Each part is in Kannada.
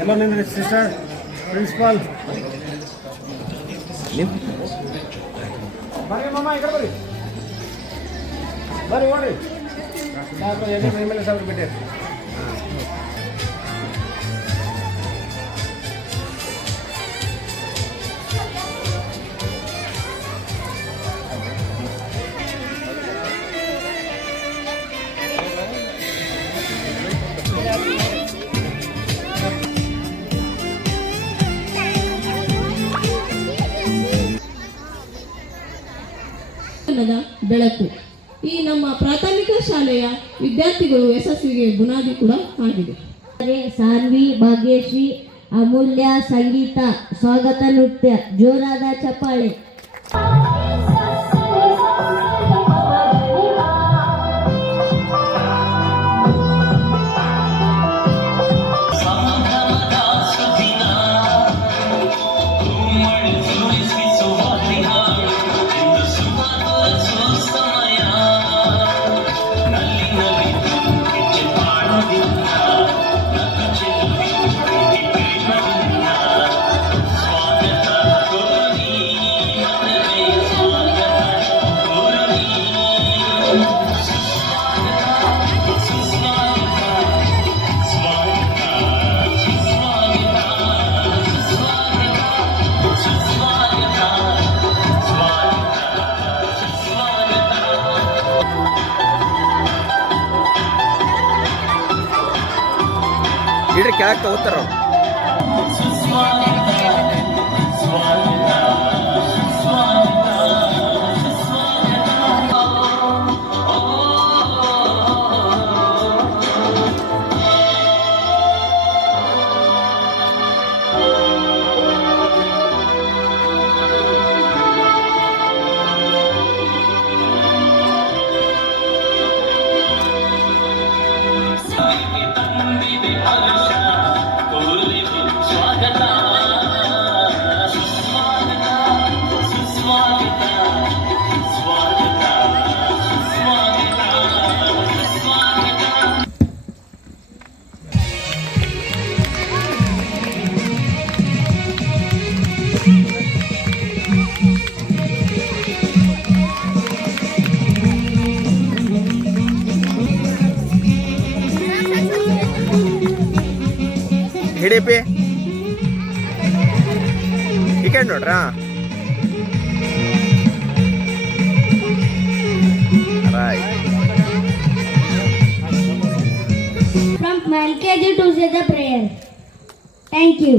ಎಲ್ಲ ನಿಂದ್ರಿ ಸಿಸ್ಟರ್ ಪ್ರಿನ್ಸಿಪಾಲ್ ಬರ್ರಿ ಮಾಮ ಈ ಕಡೆ ಬರ್ರಿ ಬರ್ರಿ ಓಡ್ರಿ ಎಮ್ ಎಲ್ ಎ ಸಾಹೇಬ್ರು ಬಿಟ್ಟೆ ಬೆಳಕು ಈ ನಮ್ಮ ಪ್ರಾಥಮಿಕ ಶಾಲೆಯ ವಿದ್ಯಾರ್ಥಿಗಳು ಯಶಸ್ವಿಗೆ ಬುನಾದಿ ಕೂಡ ಆಗಿದೆ. ಸಾನ್ವಿ, ಭಾಗ್ಯಶ್ರೀ, ಅಮೂಲ್ಯ, ಸಂಗೀತ ಸ್ವಾಗತ ನೃತ್ಯ ಜೋರಾದ ಚಪ್ಪಾಳೆ. ಇಡ್ರಿ ಕೆಳಗೆ ತಗೋತಾರ ಹಿಡಿಪಿ ಟಿಕೆಟ್ ನೋಡ್ರಾ From LKG to say the prayer. Thank you.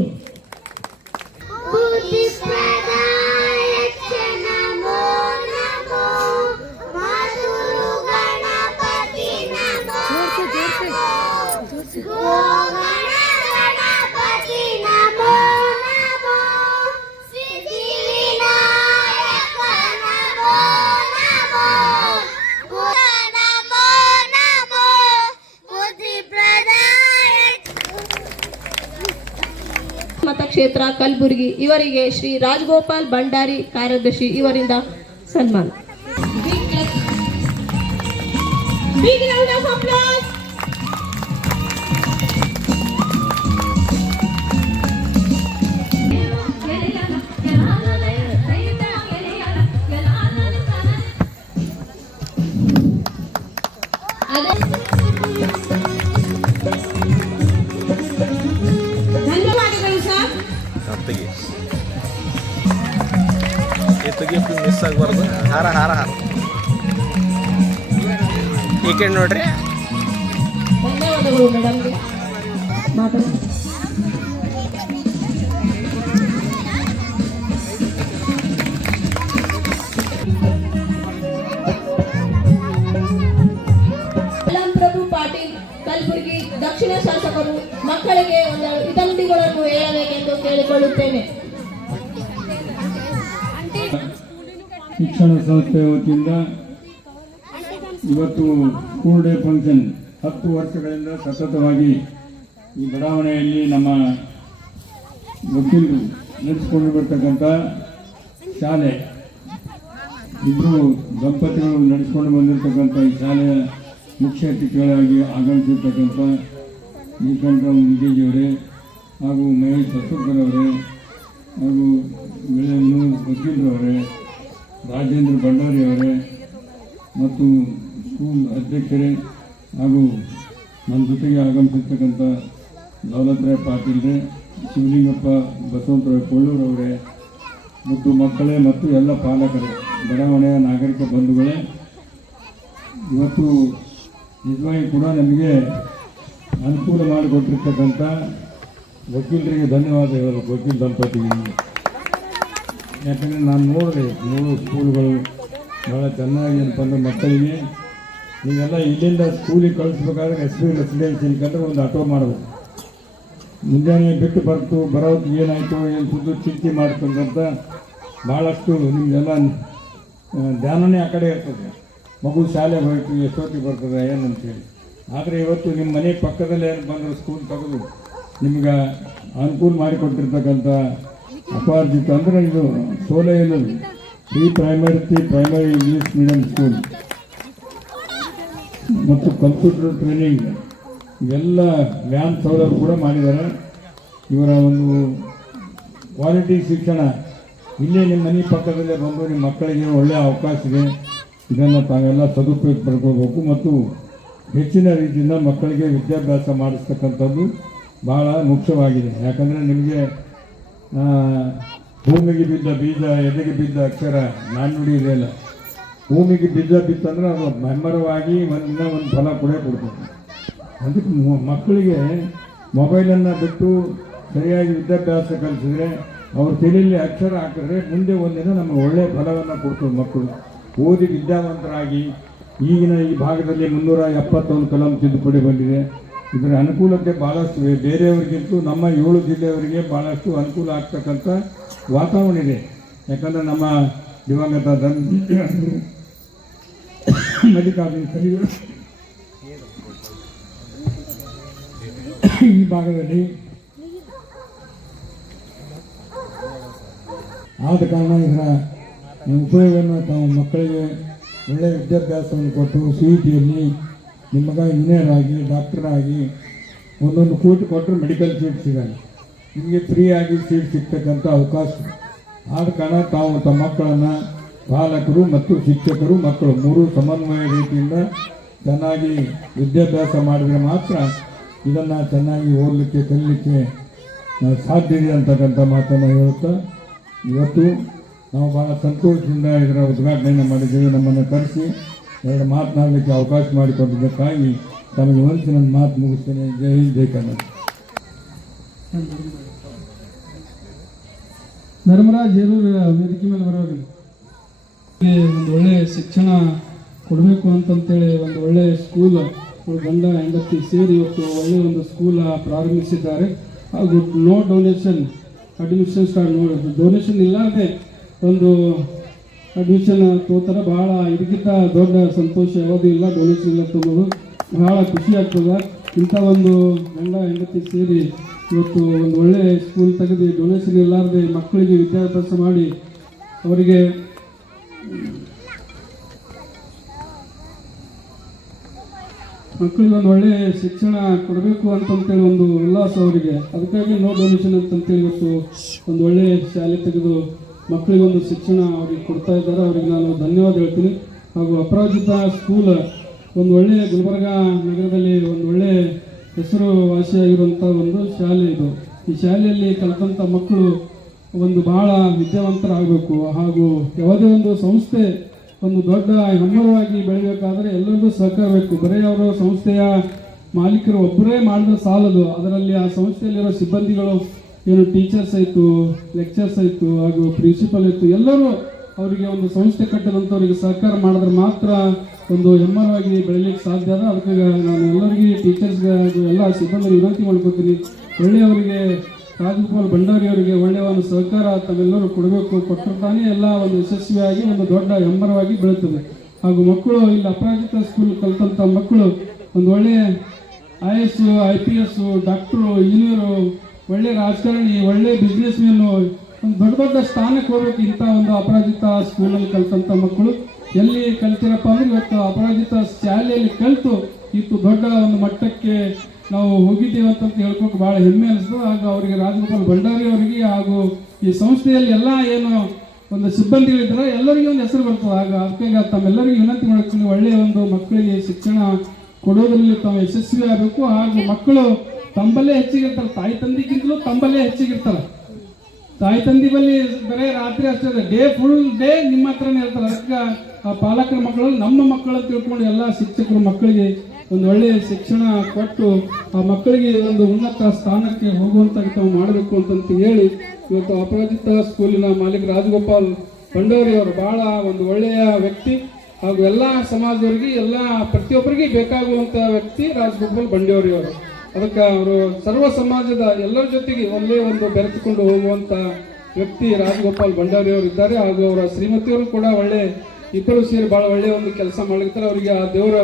ಮತಕ್ಷೇತ್ರ ಕಲಬುರಗಿ ಇವರಿಗೆ ಶ್ರೀ ರಾಜಗೋಪಾಲ್ ಭಂಡಾರಿ ಕಾರ್ಯದರ್ಶಿ ಇವರಿಂದ ಸನ್ಮಾನ. ಮಿಸ್ ಆಗಬಾರ್ದು. ಹಾರ ಹಾರ ಹಾರ ಟಿಕೆಟ್ ನೋಡ್ರಿ. ಧನ್ಯವಾದಗಳು ಮೇಡಮ್ಗೆ ಮಾತಾಡಿ. ಪ್ರಭು ಪಾಟೀಲ್ ಕಲಬುರಗಿ ದಕ್ಷಿಣ ಶಾಸಕರು ಮಕ್ಕಳಿಗೆ ಒಂದು ಹಿತನುಡಿಗಳನ್ನು ಹೇಳಬೇಕೆಂದು ಕೇಳಿಕೊಳ್ಳುತ್ತೇನೆ. ಶಿಕ್ಷಣ ಸಂಸ್ಥೆ ವತಿಯಿಂದ ಇವತ್ತು ಸ್ಕೂಲ್ ಡೇ ಫಂಕ್ಷನ್ 10 ವರ್ಷಗಳಿಂದ ಸತತವಾಗಿ ಈ ಬಡಾವಣೆಯಲ್ಲಿ ನಮ್ಮ ವಕೀಲರು ನಡೆಸಿಕೊಂಡು ಬರ್ತಕ್ಕಂಥ ಶಾಲೆ, ಇಬ್ಬರು ದಂಪತಿಗಳು ನಡೆಸಿಕೊಂಡು ಬಂದಿರತಕ್ಕಂಥ ಈ ಶಾಲೆಯ ಮುಖ್ಯ ಅತಿಥಿಗಳಾಗಿ ಆಗಮಿಸಿರ್ತಕ್ಕಂಥ ನೀಲಕಂಠರಾವ್ ನಿಗೇಜಿಯವರೇ ಹಾಗೂ ಮಹೇಶ್ ಬಸವಕರವರೇ ಹಾಗೂ ವಿನೋದ್ ವಕೀಲರವರೇ, ರಾಜೇಂದ್ರ ಭಂಡಾರಿಯವರೇ ಮತ್ತು ಸ್ಕೂಲ್ ಅಧ್ಯಕ್ಷರೇ ಹಾಗೂ ನನ್ನ ಜೊತೆಗೆ ಆಗಮಿಸಿರ್ತಕ್ಕಂಥ ದೌಲತರಾಯ್ ಪಾಟೀಲ್ರೇ, ಶಿವಲಿಂಗಪ್ಪ ಬಸವಂತರಾವ್ ಕೊಳ್ಳೂರವರೇ ಮತ್ತು ಮಕ್ಕಳೇ ಮತ್ತು ಎಲ್ಲ ಪಾಲಕರೇ, ಬಡಾವಣೆಯ ನಾಗರಿಕ ಬಂಧುಗಳೇ, ಇವತ್ತು ನಿಜವಾಗಿ ಕೂಡ ನಮಗೆ ಅನುಕೂಲ ಮಾಡಿಕೊಟ್ಟಿರ್ತಕ್ಕಂಥ ವಕೀಲರಿಗೆ ಧನ್ಯವಾದ ಹೇಳಬೇಕು, ವಕೀಲ ದಂಪತಿಗೆ. ಯಾಕಂದರೆ ನಾನು ನೋಡಿದೆ 3 ಸ್ಕೂಲ್ಗಳು ಭಾಳ ಚೆನ್ನಾಗಿ ಏನಪ್ಪ ಅಂದ್ರೆ ಮಕ್ಕಳಿಗೆ ನೀವೆಲ್ಲ ಇಲ್ಲಿಂದ ಸ್ಕೂಲಿಗೆ ಕಳಿಸ್ಬೇಕಾದ್ರೆ SP ರೆಸಿಡೆನ್ಸಿಯಲ್ಕಂದ್ರೆ ಒಂದು ಆಟೋ ಮಾಡಬೇಕು. ಮುಂಜಾನೆ ಬಿಟ್ಟು ಬರೋದು ಏನಾಯಿತು ಏನು ಸುದ್ದು ಚಿಂತೆ ಮಾಡ್ಕೊಂಡಂತ ಭಾಳಷ್ಟು ನಿಮಗೆಲ್ಲ ಧ್ಯಾನನೇ ಆ ಕಡೆ ಇರ್ತದೆ. ಮಗು ಶಾಲೆಗೆ ಹೋಯ್ತು ಎಷ್ಟೊತ್ತಿಗೆ ಬರ್ತದೆ ಏನಂತೇಳಿ. ಆದರೆ ಇವತ್ತು ನಿಮ್ಮ ಮನೆ ಪಕ್ಕದಲ್ಲೇ ಏನು ಬಂದರು ಸ್ಕೂಲ್ ತೆಗೆದು ನಿಮ್ಗೆ ಅನುಕೂಲ ಮಾಡಿಕೊಟ್ಟಿರ್ತಕ್ಕಂಥ ಅಪಾರ್ಜಿತ ಅಂದರೆ ಇದು ಸೋಲೆಯಲ್ಲಿ ಪ್ರೀ-ಪ್ರೈಮರಿ ಇಂಗ್ಲೀಷ್ ಮೀಡಿಯಂ ಸ್ಕೂಲ್ ಮತ್ತು ಕಂಪ್ಯೂಟರ್ ಟ್ರೈನಿಂಗ್ ಇವೆಲ್ಲ ವ್ಯಾನ್ ಸೌಲಭ್ಯ ಕೂಡ ಮಾಡಿದ್ದಾರೆ. ಇವರ ಒಂದು ಕ್ವಾಲಿಟಿ ಶಿಕ್ಷಣ ಇಲ್ಲೇ ನಿಮ್ಮ ಮನೆ ಪಕ್ಕದಲ್ಲೇ ಬಂದು ನಿಮ್ಮ ಮಕ್ಕಳಿಗೆ ಒಳ್ಳೆಯ ಅವಕಾಶ ಇದೆ. ಇದನ್ನು ತಾವೆಲ್ಲ ಸದುಪಯೋಗ ಪಡ್ಕೋಬೇಕು ಮತ್ತು ಹೆಚ್ಚಿನ ರೀತಿಯಿಂದ ಮಕ್ಕಳಿಗೆ ವಿದ್ಯಾಭ್ಯಾಸ ಮಾಡಿಸ್ತಕ್ಕಂಥದ್ದು ಭಾಳ ಮುಖ್ಯವಾಗಿದೆ. ಯಾಕಂದರೆ ನಿಮಗೆ ಭೂಮಿಗೆ ಬಿದ್ದ ಬೀಜ ಎದೆಗೆ ಬಿದ್ದ ಅಕ್ಷರ ನಾಣ್ಣುಡಿ ಇದೆಯಲ್ಲ, ಭೂಮಿಗೆ ಬೀಜ ಬಿತ್ತಂದ್ರೆ ಅದು ಹೆಮ್ಮರವಾಗಿ ಒಂದು ಫಲ ಕೊಡ್ತದೆ. ಅದಕ್ಕೆ ಮಕ್ಕಳಿಗೆ ಮೊಬೈಲನ್ನು ಬಿಟ್ಟು ಸರಿಯಾಗಿ ವಿದ್ಯಾಭ್ಯಾಸ ಕಲಿಸಿದ್ರೆ ಅವ್ರ ತಲೆಯಲ್ಲಿ ಅಕ್ಷರ ಹಾಕಿದ್ರೆ ಮುಂದೆ ಒಂದಿನ ನಮಗೆ ಒಳ್ಳೆಯ ಫಲವನ್ನು ಕೊಡ್ತದೆ. ಮಕ್ಕಳು ಓದಿ ವಿದ್ಯಾವಂತರಾಗಿ ಈಗಿನ ಈ ಭಾಗದಲ್ಲಿ 371 ಕಲಂ ತಿದ್ದುಪಡಿ ಬಂದಿದೆ. ಇದರ ಅನುಕೂಲತೆ ಭಾಳಷ್ಟು ಬೇರೆಯವರಿಗಿಂತೂ ನಮ್ಮ 7 ಜಿಲ್ಲೆಯವರಿಗೆ ಭಾಳಷ್ಟು ಅನುಕೂಲ ಆಗ್ತಕ್ಕಂಥ ವಾತಾವರಣ ಇದೆ. ಯಾಕಂದರೆ ನಮ್ಮ ದಿವಂಗತ ಮಲ್ಲಿಕಾರ್ಜುನ ಈ ಭಾಗದಲ್ಲಿ ಆದ ಕಾರಣ ಇದರ ಉಪಯೋಗವನ್ನು ತಾವು ಮಕ್ಕಳಿಗೆ ಒಳ್ಳೆಯ ವಿದ್ಯಾಭ್ಯಾಸವನ್ನು ಕೊಟ್ಟು CETಯಲ್ಲಿ ನಿಮ್ಮ ಮಗ ಇಂಜಿನಿಯರ್ ಆಗಿ ಡಾಕ್ಟರ್ ಆಗಿ 1 ಕೋಟಿ ಕೊಟ್ಟರೆ ಮೆಡಿಕಲ್ ಸೀಟ್ ಸಿಗಲ್ಲ, ನಿಮಗೆ ಫ್ರೀಯಾಗಿ ಸೀಟ್ ಸಿಗ್ತಕ್ಕಂಥ ಅವಕಾಶ. ಆದ ಕಾರಣ ತಾವು ತಮ್ಮ ಮಕ್ಕಳನ್ನು ಪಾಲಕರು ಮತ್ತು ಶಿಕ್ಷಕರು ಮಕ್ಕಳು 3 ಸಮನ್ವಯ ರೀತಿಯಿಂದ ಚೆನ್ನಾಗಿ ವಿದ್ಯಾಭ್ಯಾಸ ಮಾಡಿದರೆ ಮಾತ್ರ ಇದನ್ನು ಚೆನ್ನಾಗಿ ಓದಲಿಕ್ಕೆ ಕಲಿಯಲಿಕ್ಕೆ ಸಾಧ್ಯ ಇದೆ ಅಂತಕ್ಕಂಥ ಮಾತನ್ನು ಹೇಳುತ್ತಾ ಇವತ್ತು ನಾವು ಭಾಳ ಸಂತೋಷದಿಂದ ಇದರ ಉದ್ಘಾಟನೆಯನ್ನು ಮಾಡಿದ್ದೇವೆ. ನಮ್ಮನ್ನು ಕರೆಸಿ 2 ಮಾತನಾಡಲಿಕ್ಕೆ ಅವಕಾಶ ಮಾಡಿಕೊಟ್ಟಿದ್ದಕ್ಕಾಗಿ ತಮಗೆ ವಂದಿಸಿ ನನ್ನ ಮಾತು ಮುಗಿಸ್ತೇನೆ. ಜೈ ಹಿಂದ್, ಜೈ ಕನ್ನಡ. ಧರ್ಮರಾಜ್ ಹೇರೂರು ವೇದಿಕೆ ಮೇಲೆ ಬರೋದು ಒಂದು ಒಳ್ಳೆಯ ಶಿಕ್ಷಣ ಕೊಡಬೇಕು ಅಂತಂತೇಳಿ ಒಂದು ಒಳ್ಳೆಯ ಸ್ಕೂಲ್ ಗಂಡ ಹೆಂಡತಿ ಸೇರಿ ಇವತ್ತು ಒಳ್ಳೆಯ ಒಂದು ಸ್ಕೂಲ್ ಪ್ರಾರಂಭಿಸಿದ್ದಾರೆ. ಹಾಗೂ ನೋ ಡೊನೇಷನ್ ಅಡ್ಮಿಷನ್ ಡೊನೇಷನ್ ಇಲ್ಲದೆ ಒಂದು ಅಡ್ಮಿಷನ್ ತೋತಾರೆ. ಭಾಳ ಇದಕ್ಕಿಂತ ದೊಡ್ಡ ಸಂತೋಷ ಯಾವುದೂ ಇಲ್ಲ. ಡೊನೇಷನ್ ಇಲ್ಲ ತುಂಬೋದು ಭಾಳ ಖುಷಿ ಆಗ್ತದೆ. ಇಂಥ ಒಂದು ಗಂಡ ಹೆಂಡತಿ ಸೇರಿ ಇವತ್ತು ಒಂದು ಒಳ್ಳೆಯ ಸ್ಕೂಲ್ ತೆಗೆದು ಡೊನೇಷನ್ ಇಲ್ಲಾರದೆ ಮಕ್ಕಳಿಗೆ ವಿದ್ಯಾಭ್ಯಾಸ ಮಾಡಿ ಅವರಿಗೆ ಮಕ್ಕಳಿಗೆ ಒಂದು ಒಳ್ಳೆಯ ಶಿಕ್ಷಣ ಕೊಡಬೇಕು ಅಂತಂತೇಳಿ ಒಂದು ಉಲ್ಲಾಸ ಅವರಿಗೆ. ಅದಕ್ಕಾಗಿ ನೋ ಡೊನೇಷನ್ ಅಂತಂತೇಳಿ ಇವತ್ತು ಒಂದು ಒಳ್ಳೆಯ ಶಾಲೆ ತೆಗೆದು ಮಕ್ಕಳಿಗೆ ಒಂದು ಶಿಕ್ಷಣ ಅವ್ರಿಗೆ ಕೊಡ್ತಾ ಇದ್ದಾರೆ. ಅವರಿಗೆ ನಾನು ಧನ್ಯವಾದ ಹೇಳ್ತೀನಿ. ಹಾಗೂ ಅಪರಾಜಿತ ಸ್ಕೂಲ್ ಒಂದು ಒಳ್ಳೆಯ ಗುಲ್ಬರ್ಗ ನಗರದಲ್ಲಿ ಒಂದು ಒಳ್ಳೆಯ ಹೆಸರುವಾಸಿಯಾಗಿರುವಂಥ ಒಂದು ಶಾಲೆ ಇದು. ಈ ಶಾಲೆಯಲ್ಲಿ ಕಲಿತಂಥ ಮಕ್ಕಳು ಒಂದು ಬಹಳ ವಿದ್ಯಾವಂತರಾಗಬೇಕು. ಹಾಗೂ ಯಾವುದೇ ಒಂದು ಸಂಸ್ಥೆ ಒಂದು ದೊಡ್ಡ ಹೆಮ್ಮರವಾಗಿ ಬೆಳೀಬೇಕಾದ್ರೆ ಎಲ್ಲರಿಗೂ ಸಹಕಾರ ಬೇಕು. ಬರೀ ಅವರ ಸಂಸ್ಥೆಯ ಮಾಲೀಕರು ಒಬ್ಬರೇ ಮಾಡಿದ್ರೆ ಸಾಲದು. ಅದರಲ್ಲಿ ಆ ಸಂಸ್ಥೆಯಲ್ಲಿರೋ ಸಿಬ್ಬಂದಿಗಳು ಏನು ಟೀಚರ್ಸ್ ಆಯಿತು, ಲೆಕ್ಚರ್ಸ್ ಆಯಿತು, ಹಾಗೂ ಪ್ರಿನ್ಸಿಪಲ್ ಆಯಿತು, ಎಲ್ಲರೂ ಅವರಿಗೆ ಒಂದು ಸಂಸ್ಥೆ ಕಟ್ಟದಂಥವರಿಗೆ ಸಹಕಾರ ಮಾಡಿದ್ರೆ ಮಾತ್ರ ಒಂದು ಹೆಮ್ಮರವಾಗಿ ಬೆಳೀಲಿಕ್ಕೆ ಸಾಧ್ಯ ಅದ. ಅದಕ್ಕೆ ನಾನು ಎಲ್ಲರಿಗೆ ಟೀಚರ್ಸ್ಗೆ ಹಾಗೂ ಎಲ್ಲ ಸಿಬ್ಬಂದಿ ವಿನಂತಿ ಮಾಡ್ಕೊತೀನಿ, ಒಳ್ಳೆಯವರಿಗೆ ರಾಜಗೋಪಾಲ್ ಭಂಡಾರಿ ಅವರಿಗೆ ಒಳ್ಳೆಯ ಒಂದು ಸಹಕಾರ ತಾವೆಲ್ಲರೂ ಕೊಡಬೇಕು. ಕೊಟ್ಟಿರ್ತಾನೆ ಎಲ್ಲ ಒಂದು ಯಶಸ್ವಿಯಾಗಿ ಒಂದು ದೊಡ್ಡ ಹೆಮ್ಮರವಾಗಿ ಬೆಳೀತದೆ. ಹಾಗೂ ಮಕ್ಕಳು ಇಲ್ಲಿ ಅಪರಾಜಿತ ಸ್ಕೂಲ್ ಕಲಿತಂಥ ಮಕ್ಕಳು ಒಂದು ಒಳ್ಳೆಯ IAS, IPS, ಡಾಕ್ಟ್ರು, ಇಂಜಿನಿಯರು, ಒಳ್ಳೆ ರಾಜಕಾರಣಿ, ಒಳ್ಳೆ ಬಿಸ್ನೆಸ್ ಮ್ಯಾನು, ಒಂದು ದೊಡ್ಡ ದೊಡ್ಡ ಸ್ಥಾನಕ್ಕೆ ಹೋಗ್ಬೇಕು ಇಂಥ ಒಂದು ಅಪರಾಜಿತ ಸ್ಕೂಲಲ್ಲಿ ಕಲಿತಂಥ ಮಕ್ಕಳು. ಎಲ್ಲಿ ಕಲ್ತಿರಪ್ಪ ಅಂದ್ರೆ ಇವತ್ತು ಅಪರಾಜಿತ ಶಾಲೆಯಲ್ಲಿ ಕಲಿತು ಇತ್ತು ದೊಡ್ಡ ಒಂದು ಮಟ್ಟಕ್ಕೆ ನಾವು ಹೋಗಿದ್ದೇವೆ ಅಂತ ಹೇಳ್ಕೊಂಡು ಬಹಳ ಹೆಮ್ಮೆ ಅನಿಸ್ತದೆ. ಹಾಗೂ ಅವರಿಗೆ ರಾಜಗೋಪಾಲ್ ಭಂಡಾರಿ ಅವರಿಗೆ ಹಾಗೂ ಈ ಸಂಸ್ಥೆಯಲ್ಲಿ ಎಲ್ಲ ಏನು ಒಂದು ಸಿಬ್ಬಂದಿಗಳಿದ್ದಾರೆ ಎಲ್ಲರಿಗೂ ಒಂದು ಹೆಸರು ಬರ್ತದೆ. ಆಗ ಅದಕ್ಕಾಗಿ ತಮ್ಮೆಲ್ಲರಿಗೂ ವಿನಂತಿ ಮಾಡ್ತೀನಿ, ಒಳ್ಳೆಯ ಒಂದು ಮಕ್ಕಳಿಗೆ ಶಿಕ್ಷಣ ಕೊಡೋದ್ರಲ್ಲಿ ತಾವು ಯಶಸ್ವಿ ಆಗಬೇಕು. ಹಾಗೂ ಮಕ್ಕಳು ತಂಬಲ್ಲೇ ಹೆಚ್ಚಿಗಿರ್ತಾರೆ, ತಾಯಿ ತಂದೆಗಿಂತಲೂ ತಂಬಲ್ಲೇ ಹೆಚ್ಚಿಗಿರ್ತಾರೆ. ತಾಯಿ ತಂದೆ ಬಲ್ಲಿ ಬರೀ ರಾತ್ರಿ ಅಷ್ಟೇ ಡೇ ಫುಲ್ ಡೇ ನಿಮ್ಮ ಹತ್ರನೇ ಇರ್ತಾರೆ. ಅದಕ್ಕೆ ಆ ಪಾಲಕರ ಮಕ್ಕಳು ನಮ್ಮ ಮಕ್ಕಳು ತಿಳ್ಕೊಂಡು ಎಲ್ಲ ಶಿಕ್ಷಕರು ಮಕ್ಕಳಿಗೆ ಒಂದು ಒಳ್ಳೆಯ ಶಿಕ್ಷಣ ಕೊಟ್ಟು ಆ ಮಕ್ಕಳಿಗೆ ಒಂದು ಉನ್ನತ ಸ್ಥಾನಕ್ಕೆ ಹೋಗುವಂತ ತಾವು ಮಾಡಬೇಕು ಅಂತಂತ ಹೇಳಿ ಇವತ್ತು ಅಪರಾಜಿತ ಸ್ಕೂಲಿನ ಮಾಲೀಕ ರಾಜಗೋಪಾಲ್ ಭಂಡಾರಿ ಅವರು ಬಹಳ ಒಂದು ಒಳ್ಳೆಯ ವ್ಯಕ್ತಿ ಹಾಗೂ ಎಲ್ಲ ಸಮಾಜದವರಿಗೆ ಎಲ್ಲ ಪ್ರತಿಯೊಬ್ಬರಿಗೆ ಬೇಕಾಗುವಂತ ವ್ಯಕ್ತಿ ರಾಜಗೋಪಾಲ್ ಭಂಡಾರಿ ಅವರು. ಅದಕ್ಕೆ ಅವರು ಸರ್ವ ಸಮಾಜದ ಎಲ್ಲರ ಜೊತೆಗೆ ಒಂದೇ ಒಂದು ಬೆರೆತುಕೊಂಡು ಹೋಗುವಂತ ವ್ಯಕ್ತಿ ರಾಜಗೋಪಾಲ್ ಭಂಡಾರಿ ಅವರು ಇದ್ದಾರೆ. ಹಾಗೂ ಅವರ ಶ್ರೀಮತಿಯವರು ಕೂಡ ಒಳ್ಳೆ ಇಬ್ಬರು ಸೇರಿ ಬಹಳ ಒಳ್ಳೆಯ ಒಂದು ಕೆಲಸ ಮಾಡಿರ್ತಾರೆ. ಅವರಿಗೆ ಆ ದೇವರ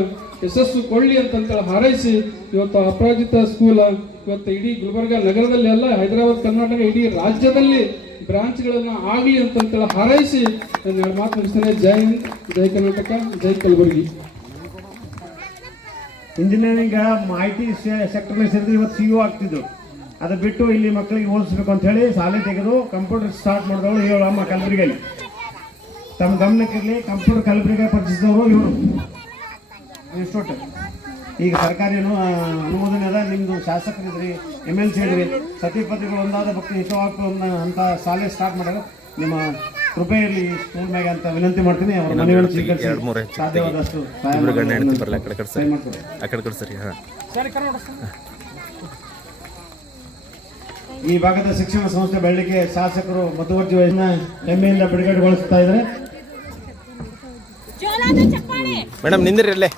ಯಶಸ್ಸು ಕೊಳ್ಳಿ ಅಂತೇಳಿ ಹಾರೈಸಿ ಇವತ್ತು ಅಪರಾಜಿತ ಸ್ಕೂಲ್ ಇವತ್ತು ಇಡೀ ಗುಲ್ಬರ್ಗ ನಗರದಲ್ಲಿ ಅಲ್ಲ, ಹೈದರಾಬಾದ್, ಕರ್ನಾಟಕ, ಇಡೀ ರಾಜ್ಯದಲ್ಲಿ ಬ್ರಾಂಚ್ಗಳನ್ನ ಆಗಲಿ ಅಂತೇಳಿ ಹಾರೈಸಿ ನಾನು ಎರಡು ಮಾತು ಮುಗಿಸ್ತೇನೆ. ಜೈ ಹಿಂದ್, ಜೈ ಕರ್ನಾಟಕ, ಜೈ ಕಲಬುರಗಿ. ಇಂಜಿನಿಯರಿಂಗ್ IT ಸೆಕ್ಟರ್ನ ಸೇರಿದ್ರೆ ಇವತ್ತು CEO ಆಗ್ತಿದ್ರು. ಅದು ಬಿಟ್ಟು ಇಲ್ಲಿ ಮಕ್ಕಳಿಗೆ ಓದಿಸ್ಬೇಕು ಅಂತ ಹೇಳಿ ಶಾಲೆ ತೆಗೆದು ಕಂಪ್ಯೂಟರ್ ಸ್ಟಾರ್ಟ್ ಮಾಡಿದವರು ಇವರು ನಮ್ಮ ಕಲಬುರಗಿಯಲ್ಲಿ. ತಮ್ಮ ಗಮನಕ್ಕಿರಲಿ, ಕಂಪ್ಯೂಟರ್ ಕಲಬುರಗಿ ಪರಿಚಯಿಸಿದವರು ಇವರು ಇನ್ಸ್ಟಿಟ್ಯೂಟ್. ಈಗ ಸರ್ಕಾರಿ ಅನುಮೋದನೆ ಅದ, ನಿಮ್ಮದು ಶಾಸಕರಿದ್ರಿ, MLC ಇದ್ರಿ, ಸತಿಪತಿಗಳು ಒಂದಾದ ಭಕ್ತಿ ಹಿತವಾಗ್ತು ಅಂತ ಶಾಲೆ ಸ್ಟಾರ್ಟ್ ಮಾಡಿದ್ರೆ ನಿಮ್ಮ ಕೃಪೆ ಇರಲಿ ಸ್ಕೂಲ್ ಮ್ಯಾಗ ಅಂತ ವಿನಂತಿ ಮಾಡ್ತೀನಿ. ಅವರ ಮನೆಗಳನ್ನು ಸ್ವೀಕರಿಸಿ ಸಾಧ್ಯವಾದಷ್ಟು ಸಹಾಯ ಮಾಡ್ತಾರೆ. ಈ ಭಾಗದ ಶಿಕ್ಷಣ ಸಂಸ್ಥೆ ಬೆಳಲಿಕ್ಕೆ ಶಾಸಕರು ಮಧ್ಯವರ್ತಿ ವಯಸ್ಸಿನ ಹೆಮ್ಮೆಯಿಂದ ಬಿಡುಗಡೆಗೊಳಿಸ್ತಾ ಇದ್ದಾರೆ. ಮೇಡಮ್ ನಿಂದಿರಿ ಅಲ್ಲೇ.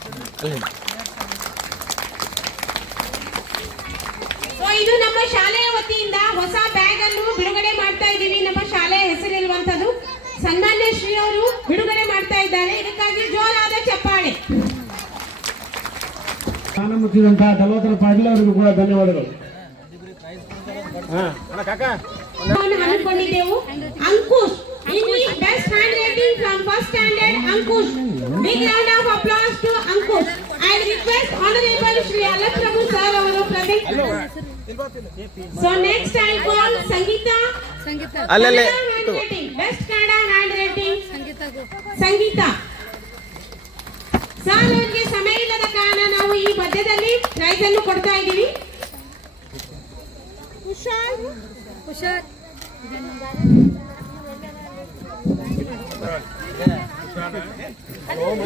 ಇದು ನಮ್ಮ ಶಾಲೆಯ ವತಿಯಿಂದ ಹೊಸ ಬ್ಯಾಗ್ ಅನ್ನು ಬಿಡುಗಡೆ ಮಾಡ್ತಾ ಇದ್ದೀವಿ. ನಮ್ಮ ಶಾಲೆಯ ಹೆಸರಿರುವಂತದ್ದು ಸನ್ಮಾನ್ಯ ಶ್ರೀ ಅವರು ಬಿಡುಗಡೆ ಮಾಡ್ತಾ ಇದ್ದಾರೆ. ಇದಕ್ಕಾಗಿ ಜೋರಾದ ಚಪ್ಪಾಳೆ. ಸ್ಥಾನ ಮುಚ್ಚಿದಂತಹ ದಲೋತರ ಪಾಟೀಲ್ ಅವರಿಗೂ ಕೂಡ ಧನ್ಯವಾದಗಳು. ಹಮ್ಮಿಕೊಂಡಿದ್ದೆವು. Ankush English best hand writing from first standard Ankush. Big round of applause to Ankush. I request honorable Shri Alat Prabhu sir ಅವರು present. So next I call Sangeeta. ಅಲ್ಲಲ್ಲೇ Best Kannada handwriting Sangeeta. Sir ಅವರಿಗೆ ಸಮಯ ಇಲ್ಲದ ಕಾರಣ ನಾವು ಈ ಮಧ್ಯದಲ್ಲಿ ಪ್ರೈಸ್ ಅನ್ನು ಕೊಡ್ತಾ ಇದ್ದೀವಿ.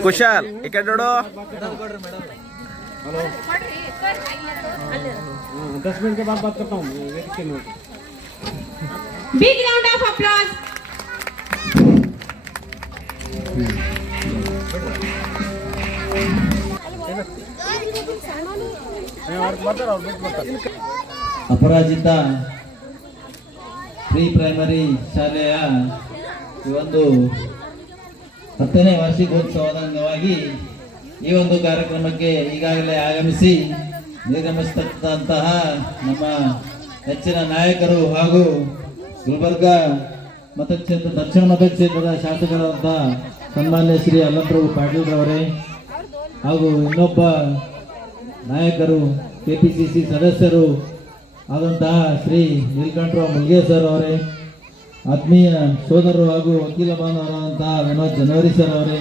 ಕುಶಾಲ್ ಈ ಕಡೆ ನೋಡು. 10 मिनट के बाद बात करता हूँ. Big round of applause. Aparajita pre primary ಶಾಲೆಯ ಈ ಒಂದು 10ನೇ ವಾರ್ಷಿಕೋತ್ಸವದ ಅಂಗವಾಗಿ ಈ ಒಂದು ಕಾರ್ಯಕ್ರಮಕ್ಕೆ ಈಗಾಗಲೇ ಆಗಮಿಸಿ ನಿರ್ಗಮಿಸತಕ್ಕಂತಹ ನಮ್ಮ ಹೆಚ್ಚಿನ ನಾಯಕರು ಹಾಗೂ ಗುಲ್ಬರ್ಗ ಮತಕ್ಷೇತ್ರ ದಕ್ಷಿಣ ಮತಕ್ಷೇತ್ರದ ಶಾಸಕರಾದಂತಹ ಸನ್ಮಾನ್ಯ ಶ್ರೀ ಅಲ್ಲಪ್ರಭು ಪಾಟೀಲ್ ರವರೇ ಹಾಗೂ ಇನ್ನೊಬ್ಬ ನಾಯಕರು KPCC ಸದಸ್ಯರು ಆದಂತಹ ಶ್ರೀ ನೀಲಕಂಠರಾವ್ ಮುಲ್ಗೆ ಸರ್ ಅವರೇ, ಆತ್ಮೀಯ ಸೋದರರು ಹಾಗೂ ವಕೀಲ ಬಾಂಧವರಾದಂತಹ ವಿನೋದ್ ಜನವರಿ ಸರ್ ಅವರೇ,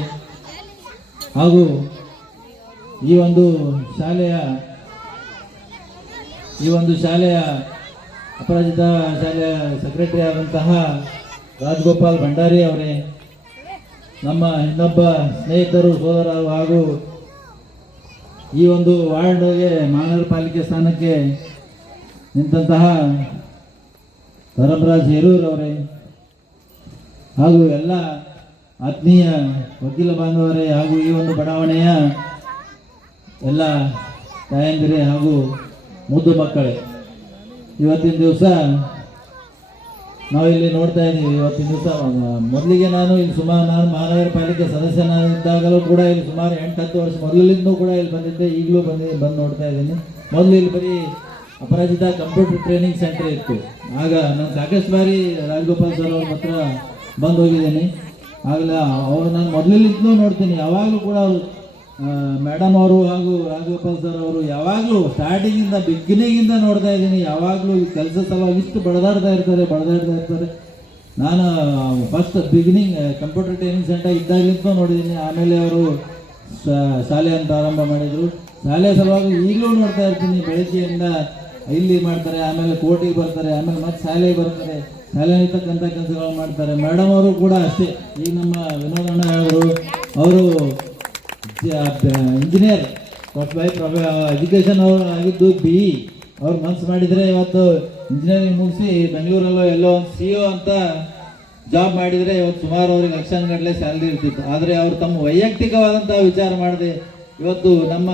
ಹಾಗೂ ಈ ಒಂದು ಶಾಲೆಯ ಅಪರಾಜಿತ ಶಾಲೆಯ ಸೆಕ್ರೆಟರಿ ಆದಂತಹ ರಾಜಗೋಪಾಲ್ ಭಂಡಾರಿ ಅವರೇ, ನಮ್ಮ ಇನ್ನೊಬ್ಬ ಸ್ನೇಹಿತರು ಸೋದರರು ಹಾಗೂ ಈ ಒಂದು ವಾರ್ಡ್ಗೆ ಮಹಾನಗರ ಪಾಲಿಕೆ ಸ್ಥಾನಕ್ಕೆ ನಿಂತಹ ಧರ್ಮರಾಜ್ ಹೇರೂರವರೇ ಹಾಗೂ ಎಲ್ಲ ಆತ್ಮೀಯ ವಕೀಲ ಬಾಂಧವರೇ ಹಾಗೂ ಈ ಒಂದು ಬಡಾವಣೆಯ ಎಲ್ಲ ತಾಯಂದಿರೇ ಹಾಗೂ ಮುದ್ದು ಮಕ್ಕಳೇ, ಇವತ್ತಿನ ದಿವಸ ನಾವಿಲ್ಲಿ ನೋಡ್ತಾ ಇದ್ದೀವಿ. ಇವತ್ತಿನ ದಿವಸ ಮೊದಲಿಗೆ ನಾನು ಮಹಾನಗರ ಪಾಲಿಕೆ ಸದಸ್ಯನಾಗಿದ್ದಾಗಲೂ ಕೂಡ ಇಲ್ಲಿ ಸುಮಾರು 8-10 ವರ್ಷ ಮೊದಲಿಂದಲೂ ಕೂಡ ಇಲ್ಲಿ ಬಂದಿದ್ದೆ. ಈಗಲೂ ಬಂದು ನೋಡ್ತಾ ಇದ್ದೀನಿ. ಮೊದಲು ಇಲ್ಲಿ ಬರೀ ಅಪರಾಜಿತ ಕಂಪ್ಯೂಟರ್ ಟ್ರೈನಿಂಗ್ ಸೆಂಟರ್ ಇತ್ತು. ಆಗ ನಾನು ಸಾಕಷ್ಟು ಬಾರಿ ರಾಜಗೋಪಾಲ್ ಸರ್ ಅವ್ರ ಹತ್ರ ಬಂದು ಹೋಗಿದ್ದೀನಿ. ಆಗಲೇ ಅವರು ನಾನು ಮೊದಲಿಂದಲೂ ನೋಡ್ತೀನಿ, ಯಾವಾಗಲೂ ಕೂಡ ಅವರು ಮೇಡಮ್ ಅವರು ಹಾಗೂ ರಾಘಗೋಪಾಲ್ ಸರ್ ಅವರು ಯಾವಾಗಲೂ ಸ್ಟಾರ್ಟಿಂಗಿಂದ ಬಿಗಿನಿಂಗಿಂದ ನೋಡ್ತಾ ಇದ್ದೀನಿ, ಯಾವಾಗಲೂ ಕೆಲಸ ಸಲುವಾಗಿ ಇಷ್ಟು ಬಡದಾಡ್ತಾ ಇರ್ತಾರೆ. ನಾನು first beginning computer training centre ಇದ್ದಾಗಲಿಂದ ನೋಡಿದ್ದೀನಿ. ಆಮೇಲೆ ಅವರು ಶಾಲೆಯನ್ನು ಪ್ರಾರಂಭ ಮಾಡಿದರು. ಶಾಲೆ ಸಲುವಾಗಿ ಈಗಲೂ ನೋಡ್ತಾ ಇರ್ತೀನಿ, ಬೆಳಗ್ಗೆಯಿಂದ ಇಲ್ಲಿ ಮಾಡ್ತಾರೆ, ಆಮೇಲೆ ಕೋರ್ಟಿಗೆ ಬರ್ತಾರೆ, ಆಮೇಲೆ ಮತ್ತೆ ಶಾಲೆಗೆ ಬರ್ತಾರೆ, ಶಾಲೆ ಇರ್ತಕ್ಕಂಥ ಕೆಲಸಗಳು ಮಾಡ್ತಾರೆ. ಮೇಡಮ್ ಅವರು ಕೂಡ ಅಷ್ಟೇ. ಈಗ ನಮ್ಮ ವಿನೋದಣ್ಣ ಅವರು ಇಂಜಿನಿಯರ್ ಬೈ ಎಜುಕೇಷನ್ ಅವರು ಆಗಿದ್ದು BE. ಅವ್ರು ಮನ್ಸು ಮಾಡಿದರೆ ಇವತ್ತು ಇಂಜಿನಿಯರಿಂಗ್ ಮುಗಿಸಿ ಬೆಂಗಳೂರಲ್ಲೋ ಎಲ್ಲೋ ಒಂದು CO ಅಂತ ಜಾಬ್ ಮಾಡಿದರೆ ಇವತ್ತು ಸುಮಾರು ಅವ್ರಿಗೆ ಲಕ್ಷಾನುಗಟ್ಟಲೆ ಸ್ಯಾಲ್ರಿ ಇರ್ತಿತ್ತು. ಆದರೆ ಅವರು ತಮ್ಮ ವೈಯಕ್ತಿಕವಾದಂಥ ವಿಚಾರ ಮಾಡದೆ ಇವತ್ತು ನಮ್ಮ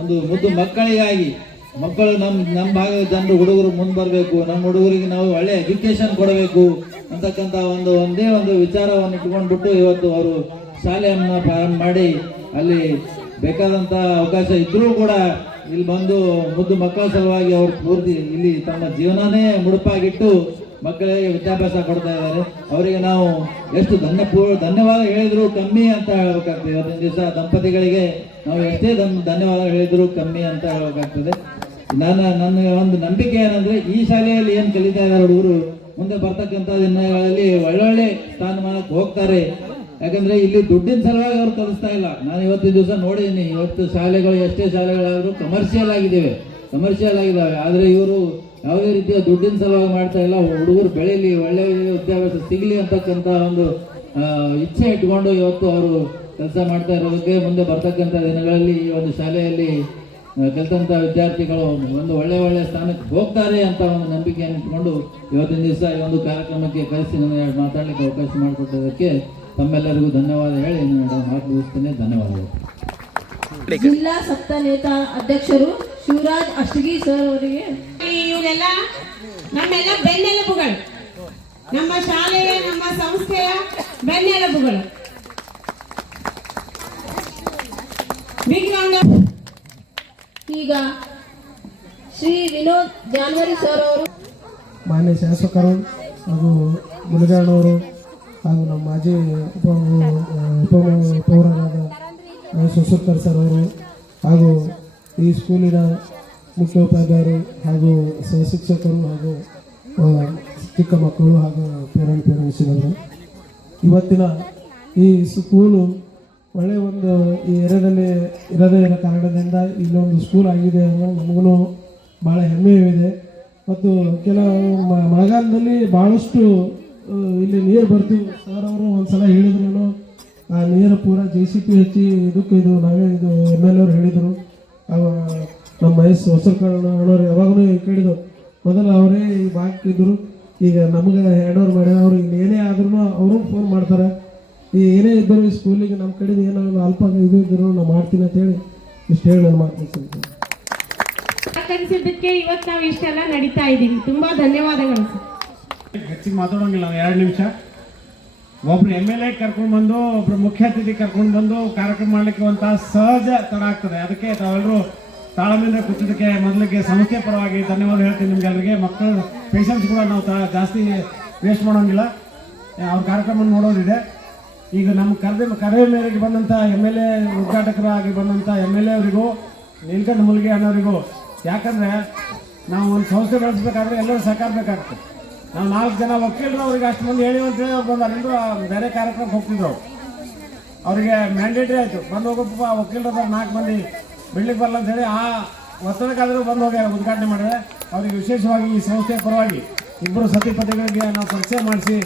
ಒಂದು ಮುದ್ದು ಮಕ್ಕಳಿಗಾಗಿ, ಮಕ್ಕಳು ನಮ್ಮ ಭಾಗದ ಜನರು ಹುಡುಗರು ಮುಂದೆ ಬರಬೇಕು, ನಮ್ಮ ಹುಡುಗರಿಗೆ ನಾವು ಒಳ್ಳೆ ಎಜುಕೇಶನ್ ಕೊಡಬೇಕು ಅಂತಕ್ಕಂಥ ಒಂದೇ ಒಂದು ವಿಚಾರವನ್ನು ಇಟ್ಕೊಂಡ್ಬಿಟ್ಟು ಇವತ್ತು ಅವರು ಶಾಲೆಯನ್ನು ಪ್ರಾರಂಭ ಮಾಡಿ ಅಲ್ಲಿ ಬೇಕಾದಂಥ ಅವಕಾಶ ಇದ್ದರೂ ಕೂಡ ಇಲ್ಲಿ ಬಂದು ಮುದ್ದು ಮಕ್ಕಳ ಸಲುವಾಗಿ ಅವರು ಪೂರ್ತಿ ಇಲ್ಲಿ ತಮ್ಮ ಜೀವನನೇ ಮುಡುಪಾಗಿಟ್ಟು ಮಕ್ಕಳಿಗೆ ವಿದ್ಯಾಭ್ಯಾಸ ಕೊಡ್ತಾ ಇದ್ದಾರೆ. ಅವರಿಗೆ ನಾವು ಎಷ್ಟು ಧನ್ಯವಾದ ಹೇಳಿದ್ರು ಕಮ್ಮಿ ಅಂತ ಹೇಳ್ಬೇಕಾಗ್ತದೆ. ಇವತ್ತಿನ ದಿವಸ ದಂಪತಿಗಳಿಗೆ ನಾವು ಎಷ್ಟೇ ಧನ್ಯವಾದ ಹೇಳಿದ್ರು ಕಮ್ಮಿ ಅಂತ ಹೇಳ್ಬೇಕಾಗ್ತದೆ. ನನ್ನ ಒಂದು ನಂಬಿಕೆ ಏನಂದ್ರೆ, ಈ ಶಾಲೆಯಲ್ಲಿ ಏನು ಕಲಿತಾ ಇದ್ದಾರೆ ಹುಡುಗರು ಮುಂದೆ ಬರ್ತಕ್ಕಂಥ ದಿನಗಳಲ್ಲಿ ಒಳ್ಳೊಳ್ಳೆ ಸ್ಥಾನಮಾನಕ್ಕೆ ಹೋಗ್ತಾರೆ. ಯಾಕಂದ್ರೆ ಇಲ್ಲಿ ದುಡ್ಡಿನ ಸಲುವಾಗಿ ಅವ್ರು ಕಲಿಸ್ತಾ ಇಲ್ಲ. ನಾನು ಇವತ್ತಿನ ದಿವಸ ನೋಡಿದ್ದೀನಿ, ಇವತ್ತು ಶಾಲೆಗಳು ಎಷ್ಟೇ ಶಾಲೆಗಳಾದರೂ ಕಮರ್ಷಿಯಲ್ ಆಗಿದ್ದಾವೆ. ಆದರೆ ಇವರು ಯಾವುದೇ ರೀತಿಯ ದುಡ್ಡಿನ ಸಲುವಾಗಿ ಮಾಡ್ತಾ ಇಲ್ಲ. ಹುಡುಗರು ಬೆಳೀಲಿ, ಒಳ್ಳೆ ವಿದ್ಯಾಭ್ಯಾಸ ಸಿಗಲಿ ಅಂತಕ್ಕಂಥ ಒಂದು ಇಚ್ಛೆ ಇಟ್ಕೊಂಡು ಇವತ್ತು ಅವರು ಕೆಲಸ ಮಾಡ್ತಾ ಇರೋದಕ್ಕೆ ಮುಂದೆ ಬರ್ತಕ್ಕಂಥ ದಿನಗಳಲ್ಲಿ ಈ ಒಂದು ಶಾಲೆಯಲ್ಲಿ ಕಲಿತಂಥ ವಿದ್ಯಾರ್ಥಿಗಳು ಒಂದು ಒಳ್ಳೆ ಸ್ಥಾನಕ್ಕೆ ಹೋಗ್ತಾರೆ ಅಂತ ಒಂದು ನಂಬಿಕೆಯನ್ನು ಇಟ್ಕೊಂಡು ಇವತ್ತಿನ ದಿವಸ ಈ ಒಂದು ಕಾರ್ಯಕ್ರಮಕ್ಕೆ ಕರೆಸಿ ನನಗೆ ಮಾತಾಡಲಿಕ್ಕೆ ಅವಕಾಶ ಮಾಡಿಕೊಟ್ಟದಕ್ಕೆ ತಮ್ಮೆಲ್ಲರಿಗೂ ಧನ್ಯವಾದ ಹೇಳಿ ನಾನು ಮಾತು ಮುಗಿಸ್ತೇನೆ. ಧನ್ಯವಾದಗಳು. ಜಿಲ್ಲಾ ಸಪ್ತನೇತಾ ಅಧ್ಯಕ್ಷರು ಶಿವರಾಜ್ ಅಷ್ಟಗಿ ಸರ್ ಅವರಿಗೆ. ಇವರೆಲ್ಲ ನಮ್ಮೆಲ್ಲ ಬೆನ್ನೆಲುಬುಗಳು, ನಮ್ಮ ಶಾಲೆಯ ನಮ್ಮ ಸಂಸ್ಥೆಯ ಬೆನ್ನೆಲುಬುಗಳು. ಈಗ ಶ್ರೀ ವಿನೋದ್ ಜಾನ್ವರಿ ಸರ್ ಅವರು, ಮಾನ್ಯ ಶಾಸಕರು ಹಾಗೂ ಮುಲಗಾಣವರು ಹಾಗೂ ನಮ್ಮ ಮಾಜಿ ಉಪಪೌರರಾದ ಸುಸೂರ್ಕರ್ ಸರ್ ಅವರು ಹಾಗೂ ಈ ಸ್ಕೂಲಿನ ಮುಖ್ಯೋಪಾಧ್ಯಾಯರು ಹಾಗೂ ಸಹಶಿಕ್ಷಕರು ಹಾಗೂ ಚಿಕ್ಕ ಮಕ್ಕಳು ಹಾಗೂ ಪೇರೆಂಟ್ಸಿನವರು, ಇವತ್ತಿನ ಈ ಸ್ಕೂಲು ಒಳ್ಳೆಯ ಒಂದು ಈ ಏರಿಯಾದಲ್ಲಿ ಇರೋದೇ ಇರೋ ಕಾರಣದಿಂದ ಇಲ್ಲೊಂದು ಸ್ಕೂಲ್ ಆಗಿದೆ ಅನ್ನೋ ನಮಗೂ ಭಾಳ ಹೆಮ್ಮೆಯೂ ಇದೆ. ಮತ್ತು ಕೆಲವು ಮಳೆಗಾಲದಲ್ಲಿ ಭಾಳಷ್ಟು ಇಲ್ಲಿ ನೀರು ಬರ್ತೀವಿ. ಸರ್ ಅವರು ಒಂದ್ಸಲ ಹೇಳಿದ್ರು, ಆ ನೀರು ಪೂರ JCP ಹಚ್ಚಿ ಇದು ನಾವೇ MLA ಅವ್ರು ಹೇಳಿದರು. ನಮ್ಮ ಹೊಸಕಣ್ಣವ್ರು ಯಾವಾಗಲೂ ಕೇಳಿದ್ರು, ಮೊದಲು ಅವರೇ ಈ ಬಾಕಿದ್ರು, ಈಗ ನಮಗೆ ಹ್ಯಾಂಡ್ ಓವರ್ ಮಾಡ್ಯಾರ. ಅವ್ರು ಈಗ ಏನೇ ಆದ್ರೂ ಅವರು ಫೋನ್ ಮಾಡ್ತಾರೆ, ಈ ಏನೇ ಇದ್ದರು ಈ ಸ್ಕೂಲಿಗೆ ನಮ್ಮ ಕಡೆ ಏನೋ ಅಲ್ಪ ಇದ್ರು ನಾವು ಮಾಡ್ತೀನಿ ಅಂತ ಹೇಳಿ ಇಷ್ಟು ಹೇಳಿ ನಾನು ಮಾತಾಡ್ತೀನಿ. ಸಹಕರಿಸಿದ್ದಕ್ಕೆ ಇವತ್ತು ನಾವು ಇಷ್ಟೆಲ್ಲ ನಡೀತಾ ಇದ್ದೀವಿ. ತುಂಬಾ ಧನ್ಯವಾದಗಳು ಸರ್. ಹೆಚ್ಚಿಗೆ ಮಾತಾಡೋಂಗಿಲ್ಲ, 2 ನಿಮಿಷ. ಒಬ್ರು MLA ಕರ್ಕೊಂಡು ಬಂದು ಒಬ್ರು ಮುಖ್ಯ ಅತಿಥಿ ಕರ್ಕೊಂಡು ಬಂದು ಕಾರ್ಯಕ್ರಮ ಮಾಡ್ಲಿಕ್ಕೆ ಒಂದು ಸಹಜ ತಡ ಆಗ್ತದೆ. ಅದಕ್ಕೆ ತಾವೆಲ್ಲರೂ ತಾಳ್ಮೆಯಿಂದ ಕೂತಿದ್ದಕ್ಕೆ ಮೊದಲಿಗೆ ಸಂಸ್ಥೆ ಪರವಾಗಿ ಧನ್ಯವಾದ ಹೇಳ್ತೀನಿ ನಿಮ್ಗೆಲ್ಲರಿಗೆ. ಮಕ್ಕಳು ಪೇಷನ್ಸ್ ಕೂಡ ನಾವು ಜಾಸ್ತಿ ವೇಸ್ಟ್ ಮಾಡೋಂಗಿಲ್ಲ, ಅವ್ರ ಕಾರ್ಯಕ್ರಮ ನೋಡೋದಿದೆ. ಈಗ ನಮ್ಮ ಕರೆ ಮೇರೆಗೆ ಬಂದಂಥ MLA ಉದ್ಘಾಟಕರಾಗಿ ಬಂದಂಥ MLA ಅವರಿಗೂ ನೀಲಕಂಠ ಮುಲ್ಗೆ ಅನ್ನೋರಿಗೂ, ಯಾಕಂದರೆ ನಾವು ಒಂದು ಸಂಸ್ಥೆ ಬೆಳೆಸ್ಬೇಕಾದ್ರೆ ಎಲ್ಲರೂ ಸಹಕಾರ ಬೇಕಾಗ್ತದೆ. ನಾವು 4 ಜನ ವಕೀಲರು ಅವ್ರಿಗೆ ಅಷ್ಟು ಮಂದಿ ಹೇಳಿ ಅಂತೇಳಿ ಅವ್ರು ಬಂದಾರೆ. ಎಲ್ಲರೂ ಬೇರೆ ಕಾರ್ಯಕ್ರಮಕ್ಕೆ ಹೋಗ್ತಿದ್ರು. ಅವರಿಗೆ ಮ್ಯಾಂಡೇಟ್ರಿ ಆಯಿತು, ಬಂದು ಹೋಗಪ್ಪ ವಕೀಲರು 4 ಮಂದಿ ಬಿಡ್ಲಿಕ್ಕೆ ಬರಲ್ಲ ಅಂತೇಳಿ ಆ ಒತ್ತಡಕ್ಕಾದರೂ ಬಂದು ಹೋಗಿ ಉದ್ಘಾಟನೆ ಮಾಡಿದ್ರೆ ಅವರಿಗೆ ವಿಶೇಷವಾಗಿ ಈ ಸಂಸ್ಥೆಯ ಪರವಾಗಿ ಇಬ್ಬರು ಸತಿಪತಿಗಳಿಗೆ ನಾವು ಪರಿಚಯ ಮಾಡಿಸಿ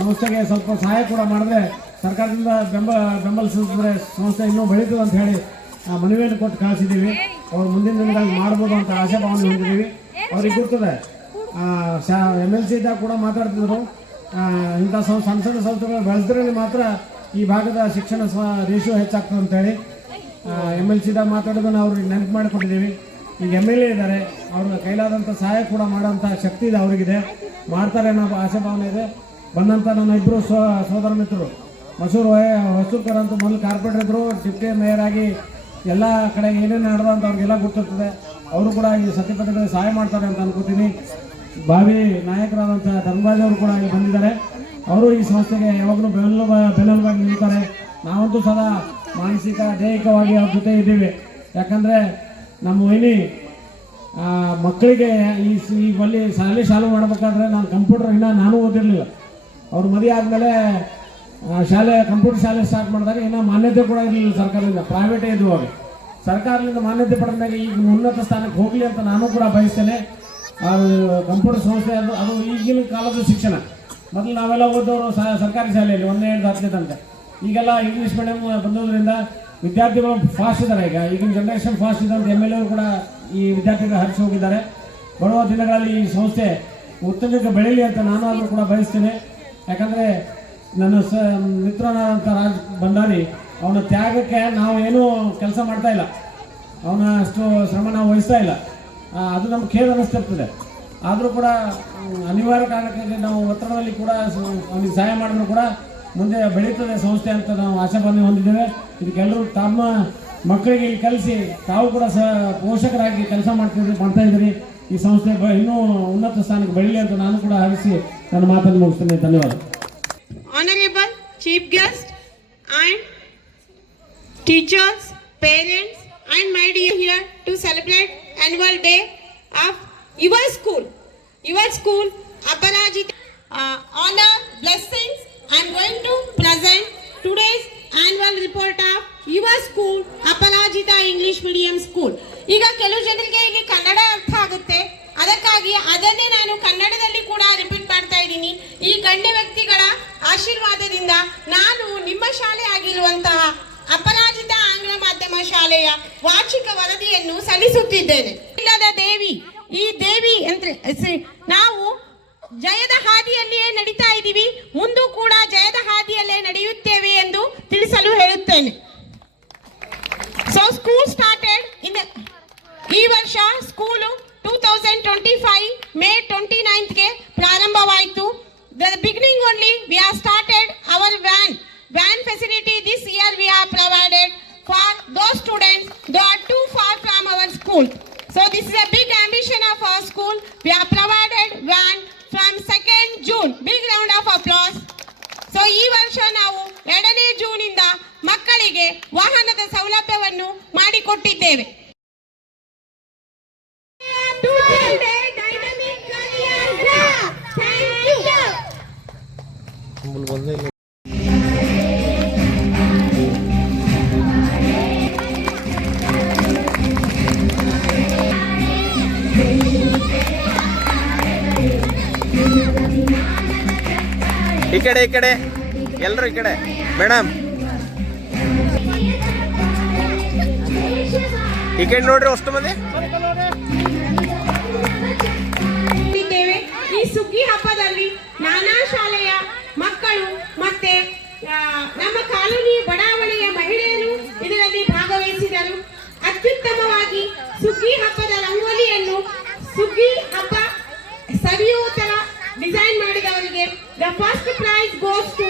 ಸಂಸ್ಥೆಗೆ ಸ್ವಲ್ಪ ಸಹಾಯ ಕೂಡ ಮಾಡಿದ್ರೆ ಸರ್ಕಾರದಿಂದ ಬೆಂಬಲಿಸಿದ್ರೆ ಸಂಸ್ಥೆ ಇನ್ನೂ ಬೆಳೀತದೆ ಅಂತ ಹೇಳಿ ಮನವಿಯನ್ನು ಕೊಟ್ಟು ಕಳಿಸಿದ್ದೀವಿ. ಅವ್ರು ಮುಂದಿನ ದಿನಗಳಲ್ಲಿ ಮಾಡ್ಬೋದು ಅಂತ ಆಶಾಭಾವನೆ ಹೊಂದಿದ್ದೀವಿ. ಅವ್ರಿಗೆ ಗೊತ್ತದೆ. MLC ಇದ್ದಾಗ ಕೂಡ ಮಾತಾಡ್ತಿದ್ರು, ಇಂಥ ಸಣ್ಣ ಸಂಸ್ಥೆಗಳು ಬೆಳೆಸಿದ್ರೆ ಮಾತ್ರ ಈ ಭಾಗದ ಶಿಕ್ಷಣ ರೇಷಿಯೋ ಹೆಚ್ಚಾಗ್ತದೆ ಅಂತೇಳಿ MLC ಇದ್ದಾಗ ಮಾತಾಡೋದನ್ನು ಅವ್ರಿಗೆ ನೆನಪು ಮಾಡಿಕೊಟ್ಟಿದ್ದೀವಿ. ಈಗ MLA ಇದ್ದಾರೆ, ಅವ್ರ ಕೈಲಾದಂಥ ಸಹಾಯ ಕೂಡ ಮಾಡೋಂಥ ಶಕ್ತಿ ಇದೆ, ಅವರಿಗಿದೆ, ಮಾಡ್ತಾರೆ ಅನ್ನೋ ಆಶಾಭಾವನೆ ಇದೆ. ಬಂದಂಥ ನನ್ನ ಇಬ್ಬರು ಸೋದರ ಮಿತ್ರರು ಹೊಸೂರ್ಕರ್ ಅಂತ ಮೊದಲು ಕಾರ್ಪೊರೇಟರ್ ಇದ್ದರು, ಡಿಪ್ಟಿ ಮೇಯರ್ ಆಗಿ ಎಲ್ಲ ಕಡೆ ಏನೇನು ನಡೆದ ಅಂತ ಅವ್ರಿಗೆಲ್ಲ ಗೊತ್ತಿರ್ತದೆ. ಅವರು ಕೂಡ ಈ ಸತಿಪತಿಗಳಿಗೆ ಸಹಾಯ ಮಾಡ್ತಾರೆ ಅಂತ ಅನ್ಕೋತೀನಿ. ಭಾವಿ ನಾಯಕರಾದಂಥ ಧರ್ಮರಾಜ್ ಅವರು ಕೂಡ ಇಲ್ಲಿ ಬಂದಿದ್ದಾರೆ. ಅವರು ಈ ಸಂಸ್ಥೆಗೆ ಯಾವಾಗಲೂ ಬೆನ್ನೆಲುಬಾಗಿ ನಿಲ್ತಾರೆ. ನಾವಂತೂ ಸದಾ ಮಾನಸಿಕ ದೈಹಿಕವಾಗಿ ಅವ್ರ ಜೊತೆ ಇದ್ದೀವಿ. ಯಾಕಂದರೆ ನಮ್ಮ ವೈನಿ ಮಕ್ಕಳಿಗೆ ಈ ಬಲ್ಲಿ ಶಾಲೆ ಮಾಡಬೇಕಾದ್ರೆ ನಾನು ಕಂಪ್ಯೂಟರ್ ಇನ್ನೂ ನಾನು ಓದಿರಲಿಲ್ಲ. ಅವ್ರು ಮದುವೆ ಆದಮೇಲೆ ಕಂಪ್ಯೂಟರ್ ಶಾಲೆ ಸ್ಟಾರ್ಟ್ ಮಾಡಿದಾಗ ಇನ್ನೂ ಮಾನ್ಯತೆ ಕೂಡ ಇರಲಿಲ್ಲ ಸರ್ಕಾರದಿಂದ, ಪ್ರೈವೇಟೇ ಇದ್ವು ಅವಾಗ. ಸರ್ಕಾರದಿಂದ ಮಾನ್ಯತೆ ಪಡೆದಾಗ ಈಗ ಉನ್ನತ ಸ್ಥಾನಕ್ಕೆ ಹೋಗಲಿ ಅಂತ ನಾನು ಕೂಡ ಬಯಸ್ತೇನೆ. ಅದು ಕಂಪ್ಯೂಟರ್ ಸಂಸ್ಥೆ ಅದು ಈಗಿನ ಕಾಲದ ಶಿಕ್ಷಣ. ಮೊದಲು ನಾವೆಲ್ಲ ಓದೋರು ಸರ್ಕಾರಿ ಶಾಲೆಯಲ್ಲಿ 1ನೇ 10ನೇ ತನಕ. ಈಗೆಲ್ಲ ಇಂಗ್ಲೀಷ್ ಮೀಡಿಯಮ್ ಬಂದೋದ್ರಿಂದ ವಿದ್ಯಾರ್ಥಿಗಳು ಫಾಸ್ಟ್ ಇದ್ದಾರೆ. ಈಗಿನ ಜನ್ರೇಷನ್ ಫಾಸ್ಟ್ ಇದೆ ಅಂತ MLA ಕೂಡ ಈ ವಿದ್ಯಾರ್ಥಿಗಳು ಹರಿಸಿ ಹೋಗಿದ್ದಾರೆ. ಬರುವ ದಿನಗಳಲ್ಲಿ ಈ ಸಂಸ್ಥೆ ಉತ್ತಮಕ್ಕೆ ಬೆಳೀಲಿ ಅಂತ ನಾನು ಅದನ್ನು ಕೂಡ ಬಯಸ್ತೇನೆ. ಯಾಕಂದರೆ ನನ್ನ ಮಿತ್ರನಾದಂಥ ರಾಜ್ ಭಂಡಾರಿ ಅವನ ತ್ಯಾಗಕ್ಕೆ ನಾವು ಏನೂ ಕೆಲಸ ಮಾಡ್ತಾ ಇಲ್ಲ, ಅವನ ಅಷ್ಟು ಶ್ರಮ ನಾವು ವಹಿಸ್ತಾ ಇಲ್ಲ. ಅದು ನಮ್ಗೆ ಖೇದ ಅನ್ನಿಸ್ತಿರ್ತದೆ. ಆದರೂ ಕೂಡ ಅನಿವಾರ್ಯ ಕಾರಣಕ್ಕಾಗಿ ನಾವು ಒತ್ತಡದಲ್ಲಿ ಕೂಡ ಅವನಿಗೆ ಸಹಾಯ ಮಾಡಿದ್ರು ಕೂಡ ಮುಂದೆ ಬೆಳೀತದೆ ಸಂಸ್ಥೆ ಅಂತ ನಾವು ಆಶಾಭಾವನೆ ಹೊಂದಿದ್ದೇವೆ. ಇದಕ್ಕೆಲ್ಲರೂ ತಮ್ಮ ಮಕ್ಕಳಿಗೆ ಇಲ್ಲಿ ಕಲಿಸಿ ತಾವು ಕೂಡ ಪೋಷಕರಾಗಿ ಕೆಲಸ ಮಾಡ್ತಾ ಇದ್ದೀರಿ. ಈ ಸಂಸ್ಥೆ ಇನ್ನೂ ಉನ್ನತ ಸ್ಥಾನಕ್ಕೆ ಬೆಳೀಲಿ ಅಂತ ನಾನು ಕೂಡ ಹರಿಸಿ ನನ್ನ ಮಾತನ್ನು ಮುಗಿಸ್ತೇನೆ. ಧನ್ಯವಾದ. Honorable Chief Guest and teachers, parents and my dear here to celebrate annual day of your school Aparajita. Honor, blessings. I am going to present today's annual report of your school Aparajita English Medium School. ಈಗ ಕೆಲವು ಜನರಿಗೆ ಈಗ ಕನ್ನಡ ಅರ್ಥ ಆಗುತ್ತೆ, ಅದಕ್ಕಾಗಿ ಅದನ್ನೇ ನಾನು ಕನ್ನಡದಲ್ಲಿ ಕೂಡ ರಿಪೀಟ್ ಮಾಡ್ತಾ ಇದ್ದೀನಿ. ಈ ಗಣ್ಯ ವ್ಯಕ್ತಿಗಳ ಆಶೀರ್ವಾದದಿಂದ ನಾನು ನಿಮ್ಮ ಶಾಲೆ ಆಗಿರುವಂತಹ ಅಪರಾಜಿತ ಆಂಗ್ಲ ಮಾಧ್ಯಮ ಶಾಲೆಯ ವಾರ್ಷಿಕ ವರದಿಯನ್ನು ಸಲ್ಲಿಸುತ್ತಿದ್ದೇನೆ. ಇಲ್ಲದ ದೇವಿ, ಈ ದೇವಿ ಅಂದ್ರೆ ನಾವು ಜಯದ ಹಾದಿಯಲ್ಲಿಯೇ ನಡೀತಾ ಇದ್ದೀವಿ, ಮುಂದೂ ಕೂಡ ಜಯದ ಹಾದಿಯಲ್ಲೇ ನಡೆಯುತ್ತೇವೆ ಎಂದು ತಿಳಿಸಲು ಹೇಳುತ್ತೇನೆ. ಸೊ ಸ್ಕೂಲ್ ಸ್ಟಾರ್ಟೆಡ್ ಈ ವರ್ಷ ಸ್ಕೂಲು 2025 May 29ಗೆ ಪ್ರಾರಂಭವಾಯಿತು. The beginning only we have started our van facility. This year we have provided for those students who are too far from our school. So this is a big ambition of our school. We have provided van from 2nd June. Big round of applause. So ಈ ವರ್ಷ ನಾವು 2ನೇ ಜೂನಿಂದ ಮಕ್ಕಳಿಗೆ ವಾಹನದ ಸೌಲಭ್ಯವನ್ನು ಮಾಡಿಕೊಟ್ಟಿದ್ದೇವೆ. ಈ ಕಡೆ ಎಲ್ಲರೂ ಈ ಕಡೆ ಮೇಡಮ್ ಈ ಕಡೆ ನೋಡ್ರಿ ಅಷ್ಟು ಮಂದಿ. ಈ ಸುಗ್ಗಿ ಹಬ್ಬದಲ್ಲಿ ನಾನಾ ಶಾಲೆಯ ಮಕ್ಕಳು ಮತ್ತೆ ನಮ್ಮ ಕಾಲೋನಿ ಬಡಾವಣೆಯ ಮಹಿಳೆಯರು ಇದರಲ್ಲಿ ಭಾಗವಹಿಸಿದರು. ಅತ್ಯುತ್ತಮವಾಗಿ ಸುಗ್ಗಿ ಹಬ್ಬದ ರಂಗೋಲಿಯನ್ನು ಸುಗ್ಗಿ ಹಬ್ಬ ಸವಿಯುವ ತರ ಡಿಸೈನ್ ಮಾಡಿದವರಿಗೆ the first prize goes to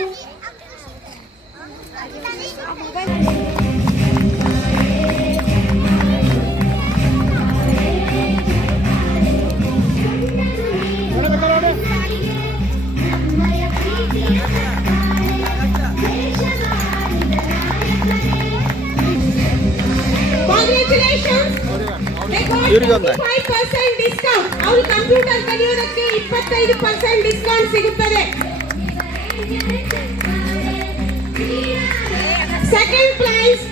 ಇವರಿಗೆ ಒಂದು 5% ಡಿಸ್ಕೌಂಟ್. ಅವರು ಕಂಪ್ಯೂಟರ್ ಕಲಿಯೋದಕ್ಕೆ 25% ಡಿಸ್ಕೌಂಟ್ ಸಿಗುತ್ತದೆ. Second prize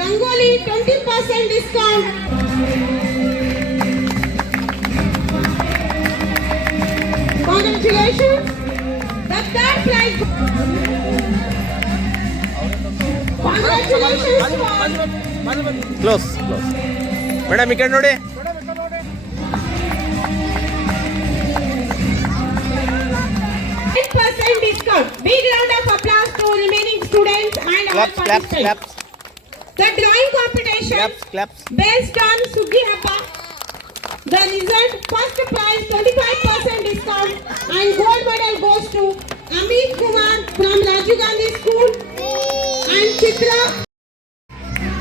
rangoli 20% discount. Congratulations. The third prize. Congratulations. Close madam ಈ ಕಡೆ ನೋಡಿ. 10% discount. Big round of applause to remaining students and our participants. The drawing competition based on Sugi Happa. The result: first prize 25% discount and gold medal goes to Amit Kumar from Rajiv Gandhi School and Chitra.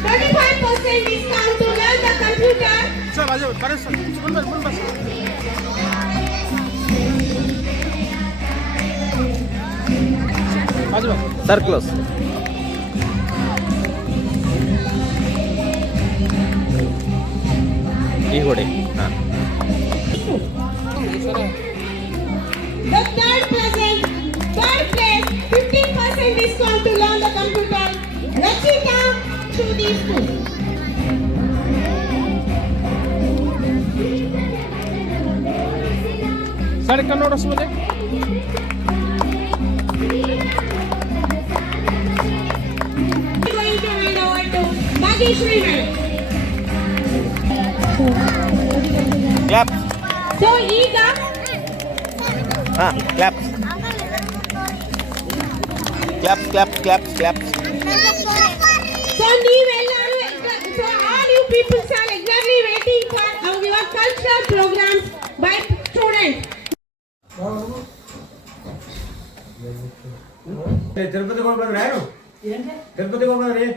25% discount to learn the computer. Sir close. ಈಗ ಹೊಡಿ. ಹಾಂ, The third place, 15% discount to learn the computer. Rachita through the school. ಸರಿ ಕನ್ನಡ ಸ್ಮೃತಿ. Going to hand over to Bhageshri madam. Clap. So ಈಗ ಹಾಂ, clap clap clap clap clap. so ನೀವೆಲ್ಲರೂ so all you people are eagerly waiting for your cultural programs by students. ತಿರುಪತಿಗೆ ಹೋಗ್ಬಂದ್ರೆ ಯಾರು ತಿರುಪತಿಗೆ ಹೋಗ್ಬಂದ್ರಿ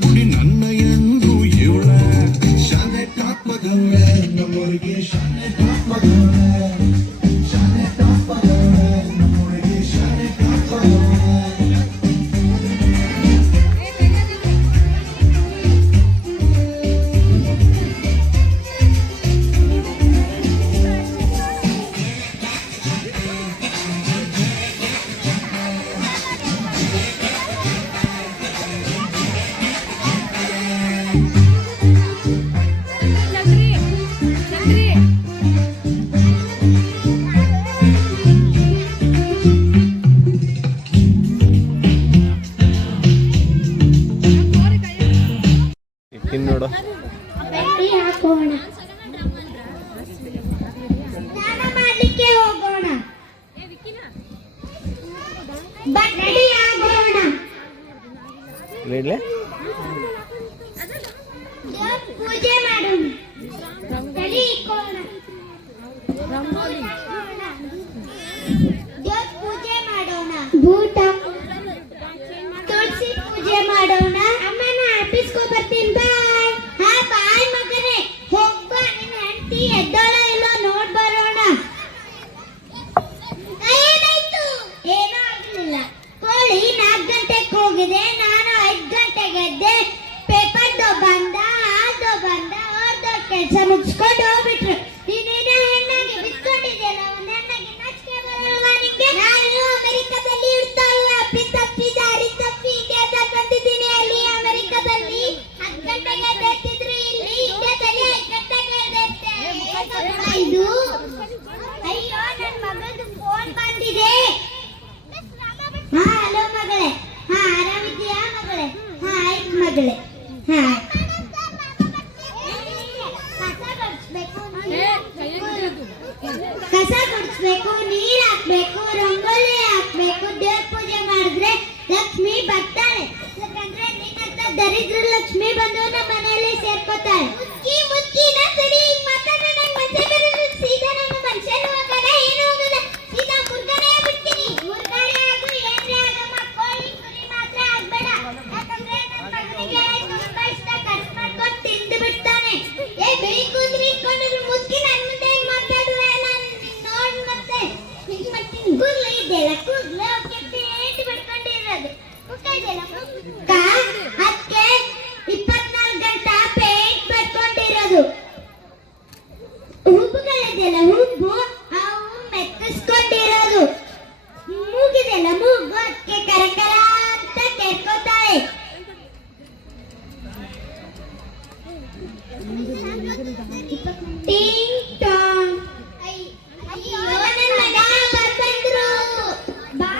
ಬುಡಿ ನನ್ನ ಎಂದು ಇವಳ ಶಾಲೆ ಟಾಪ್ ಮಗವೇ ನಮ್ಮೂರಿಗೆ ಶಾಲೆ ಟಾಪ್ ಮಗವೇ ಶಾಲೆ ಟಾಪ್ ಮಗವೇ ನಮ್ಮೂರಿಗೆ ಶಾಲೆ ಟಾಪ್ ಮಗವೇ ನೋಡು. ಬಟ್ಟೆ ಹಾಕೋಣ, ಸ್ನಾನ ಮಾಡ್ಲಿಕ್ಕೆ ಹೋಗೋಣ, ಬಟ್ಟೆ ಹಾಕೋಣ, ನೀಡ್ಲೆ ದೇವ್ರ ಪೂಜೆ ಮಾಡೋಣ, ತಲೆ ಇಕ್ಕೋಣ, ರಂಗೋಲಿ ಹಾಕೋಣ, ದೇವ್ರ ಪೂಜೆ ಮಾಡೋಣ, ಬೂಟ್ ಹಾಕೋಣ, ತುಳಸಿ ಪೂಜೆ ಮಾಡೋಣ. ಅಮ್ಮನ ಆಫೀಸ್ಗೆ ಬರ್ತೀನಿ, ಬಾಯ್. ಹಾ ಬಾಯ್ ಮಗನೇ, ಹೋಗ್ಬಾ. ನಿನ್ನ ಹೆಂಡತಿ ಎದ್ದಾಳ ಇಲ್ಲೋ ನೋಡ್ ಬರೋಣ. ಏನಾಯ್ತು? ಏನೂ ಆಗ್ಲಿಲ್ಲ. ಕೋಳಿ 4 ಗಂಟೆಗೆ ಹೋಗಿದೆ, ನಾನು 5 ಗಂಟೆಗೆ ಎದ್ದೆ. ಪೇಪರ್ ಬಂದ, ಹಾಲ್ದು ಬಂದ, ಅವ್ರದ್ದು ಕೆಲಸ ಮುಗಿಸ್ಕೊಂಡು ಹೋಗ್ಬಿಟ್ರು. ನೀನೇನೋ ಹೆಣ್ಣಾಗಿ ಬಿತ್ಕೊಂಡಿದ್ಯಲ್ಲ, ಒಂದು ಹೆಣ್ಣಾಗಿ ನಾಚಿಕೆ ಬರಲ್ವಾ ನಿಂಗೆ? ನಾನು ಅಮೆರಿಕದಲ್ಲಿ ಇರ್ತಾಳೆ, ಅಪ್ಪಿ ತಪ್ಪಿ ದಾರಿ ತಪ್ಪಿ ಇಂಡಿಯಾದಲ್ಲಿ ಬಂದಿದ್ದೀನಿ. ಅಲ್ಲಿ ಅಮೆರಿಕದಲ್ಲಿ 10 ಗಂಟೆಗೆ ಎದ್ದೇಳ್ತಿದ್ರು, ಇಲ್ಲಿ ಇಂಡಿಯಾದಲ್ಲಿ 5 ಗಂಟೆಗೆ ಎದ್ದೇಳ್ತೆ. ಇದು ಅಯ್ಯೋ, ನನ್ನ ಮಗಂದು ಫೋನ್ ಬಂದಿದೆ. ಹಾ ಹಲೋ ಮಗಳೇ, ಹಾ ಆರಾಮಿದ್ದೀಯಾ ಮಗಳೇ? ಹಾ ಆಯ್ತು ಮಗಳೇ. ಹಾ ಕಸ ಗುಡಿಸ್ಬೇಕು, ನೀರ್ ಹಾಕ್ಬೇಕು, ರಂಗೋಲಿ ಹಾಕ್ಬೇಕು, ದೇವ್ರ ಪೂಜೆ ಮಾಡಿದ್ರೆ ಲಕ್ಷ್ಮಿ ಬರ್ತಾಳೆ. ಯಾಕಂದ್ರೆ ನಿನ್ನಂತ ದರಿದ್ರ ಲಕ್ಷ್ಮಿ ಬಂದು ನಮ್ಮ ಮನೆಯಲ್ಲಿ ಸೇರ್ಕೋತಾಳೆ. ಮುಚ್ಚಿ ಮುಚ್ಚಿನ ಸರಿ ಮಾತಾಡೋ, ನಂಗೆ ಮನುಷ್ಯ ಬರೋದು. ಸೀದಾ ನಮ್ಮ ಮನುಷ್ಯನು ಹೋಗಲ್ಲ, ಏನು ಹೋಗಲ್ಲ, ಸೀದಾ ಮುರ್ಗನೇ ಬಿಡ್ತೀನಿ. ಮುರ್ಗನೇ ಆಗು, ಏನ್ರೇ ಆಗಮ್ಮ, ಕೋಳಿ ಕುರಿ ಮಾತ್ರ ಆಗ್ಬೇಡ. ಯಾಕಂದ್ರೆ ನನ್ನ ಮಗನಿಗೆ ತುಂಬಾ ಇಷ್ಟ, ಖರ್ಚು ಮಾಡ್ಕೊಂಡು ತಿಂದು ಬಿಡ್ತಾನೆ. ಏ ಬಿಳಿ ಕೂದ್ರಿ ಇಟ್ಕೊಂಡಿದ್ರು ಮುಚ್ಚಿ ನನ್ನ ಮುಂದೆ ಹೆಂಗ್ ಮಾತಾಡುವೆ? ನಾನು ನೋಡ್ ಮತ್ತೆ ಹಿಂಗ್ ಮಾಡ್ತೀನಿ. ಕೂದ್ಲು ಇದೆಯಲ್ಲ, ಕೂದ್ಲು ಅವಕ್ಕೆ ಪೇಂಟ್ ಬಿಡ್ಕೊಂಡಿರೋದು. ಮುಖ ಇದೆಯಲ್ಲ, ಮುಖ ಅದಕ್ಕೆ 24 ಗಂಟೆ ಪೇಂಟ್ ಬಿಡ್ಕೊಂಡಿರೋದು. ಹುಬ್ಬುಗಳಿದೆಯಲ್ಲ, ಹುಬ್ಬು ಅವು ಮೆತ್ತಿಸ್ಕೊಂಡಿರೋದು. ಮೂಗಿದೆಯಲ್ಲ, ಮೂಗು ಅದಕ್ಕೆ ಕರಕರ ಅಂತ ಕೆರ್ಕೋತಾಳೆ. ಟಿಂಗ್ ಟಾಂಗ್. ಅಯ್ಯೋ, ನನ್ನ ಮಗ ಬಂದ್ರು. ಬಾ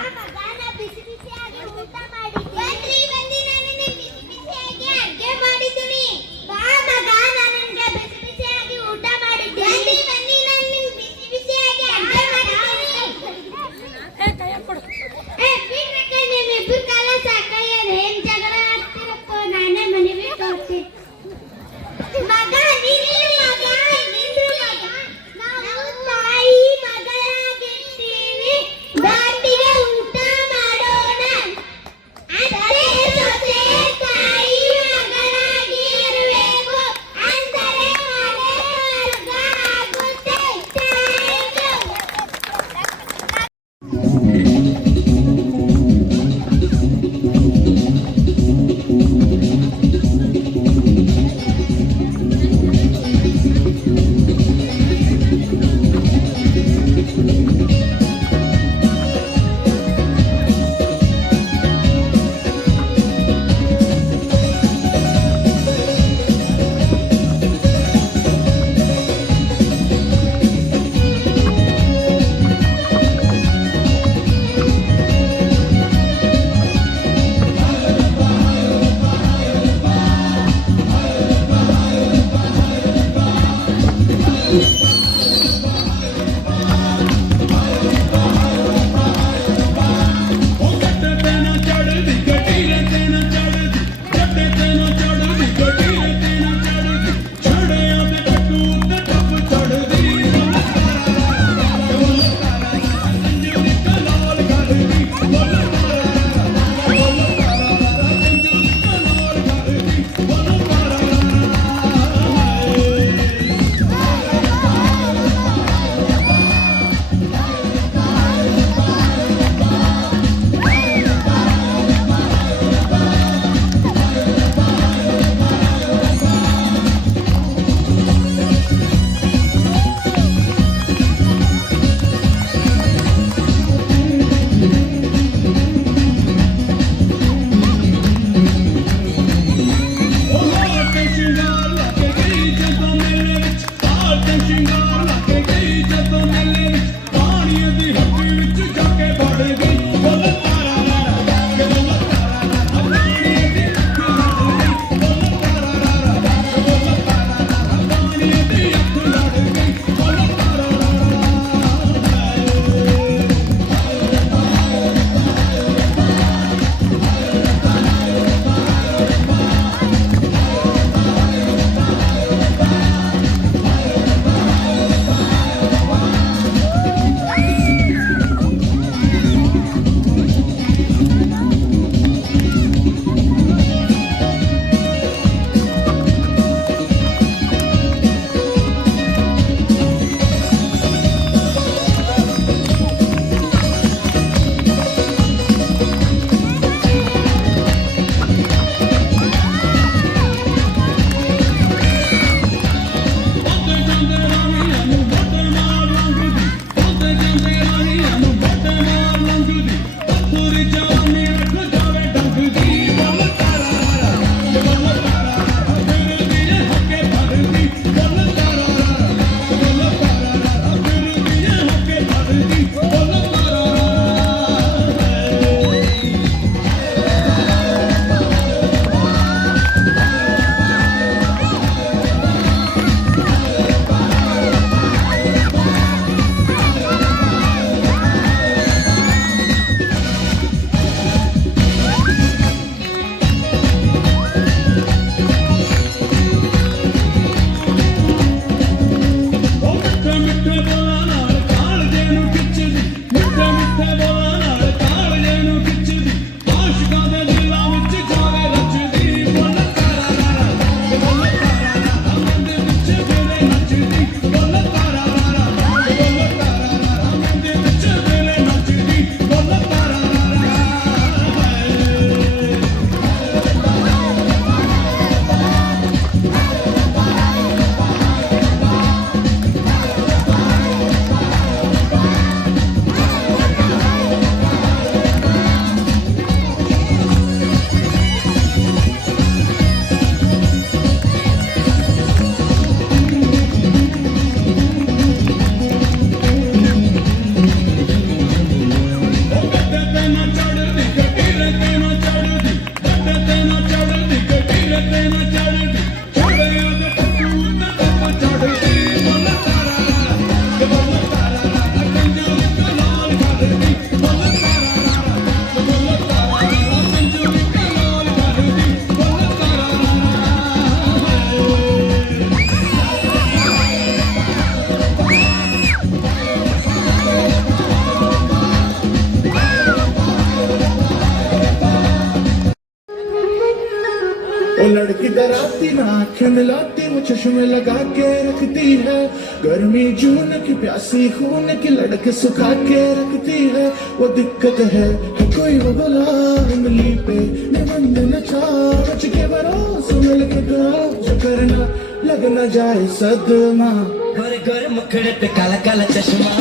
वो लड़की डराती ना आंखें मिलाती वो चश्मे लगा के रखती है गर्मी जून की प्यासी खून की लड़के सुखा के रखती है वो दिक्कत है कोई वो बोला उंगली पे निबंध नचा बच के बरोस मिल के करो जो करना लग न जाए सदमा गोरे गोरे मुखड़े पे काला काला चश्मा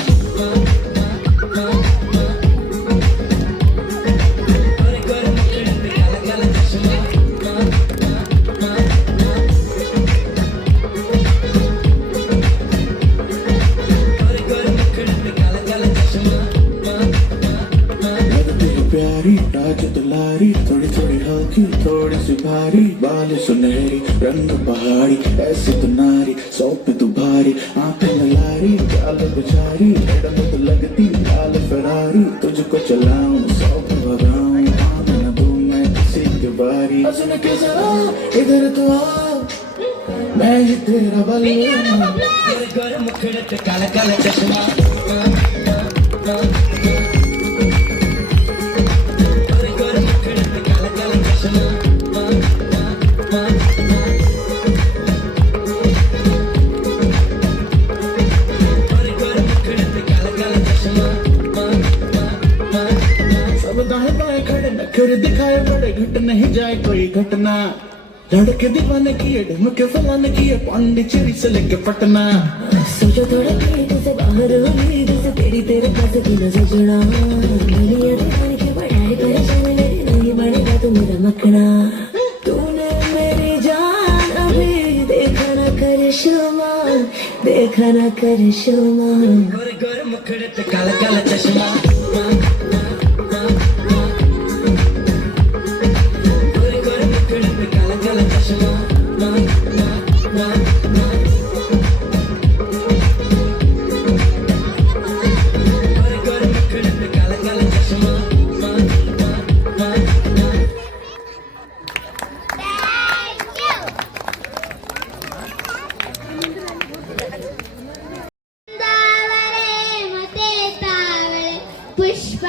गोरे गोरे मुखड़े पे काला काला चश्मा गोरे गोरे मुखड़े पे काला काला चश्मा लगती है प्यारी ताज दुलारी थोड़ी थोड़ी हल्की थोड़ी सी भारी बाल सुनहरी रंग पहाड़ी ऐसी तो नारी सौ पे तू भारी आंखें लारी गाल बेचारी मैडम तो लगती लाल फरारी तुझको चलाऊं सौ पे भगाऊं आने न दूं मैं किसी की बारी सुन के जरा इधर तो आ मैं ही तेरा बलिया गोरे गोरे मुखड़े पे काला काला चश्मा गोरे गोरे मुखड़े पे काला काला चश्मा गोरे गोरे मुखड़े पे काला काला चश्मा सब दाएं बाएं खड़े नखरे दिखाए बड़े घट नहीं जाए कोई घटना लड़के दीवाने किए ढमके फलाने किए पांडिचेरी से लेके पटना सोचो थोड़ा नींद से बाहर हो नींद से तेरी तेरे पास की न सजना दुनिया दीवाने की बढ़ाई परेशान मेरी नहीं बढ़ेगा तू मेरा मखना तूने मेरी जान अभी देखा न करिश्मा देखा न करिश्मा गोरे गोरे मुखड़े पे काला काला चश्मा गोरे गोरे मुखड़े पे काला काला चश्मा गोरे गोरे मुखड़े पे काला काला चश्मा ಮತ್ತೆ ತಾವಳೆ ಪುಷ್ಪ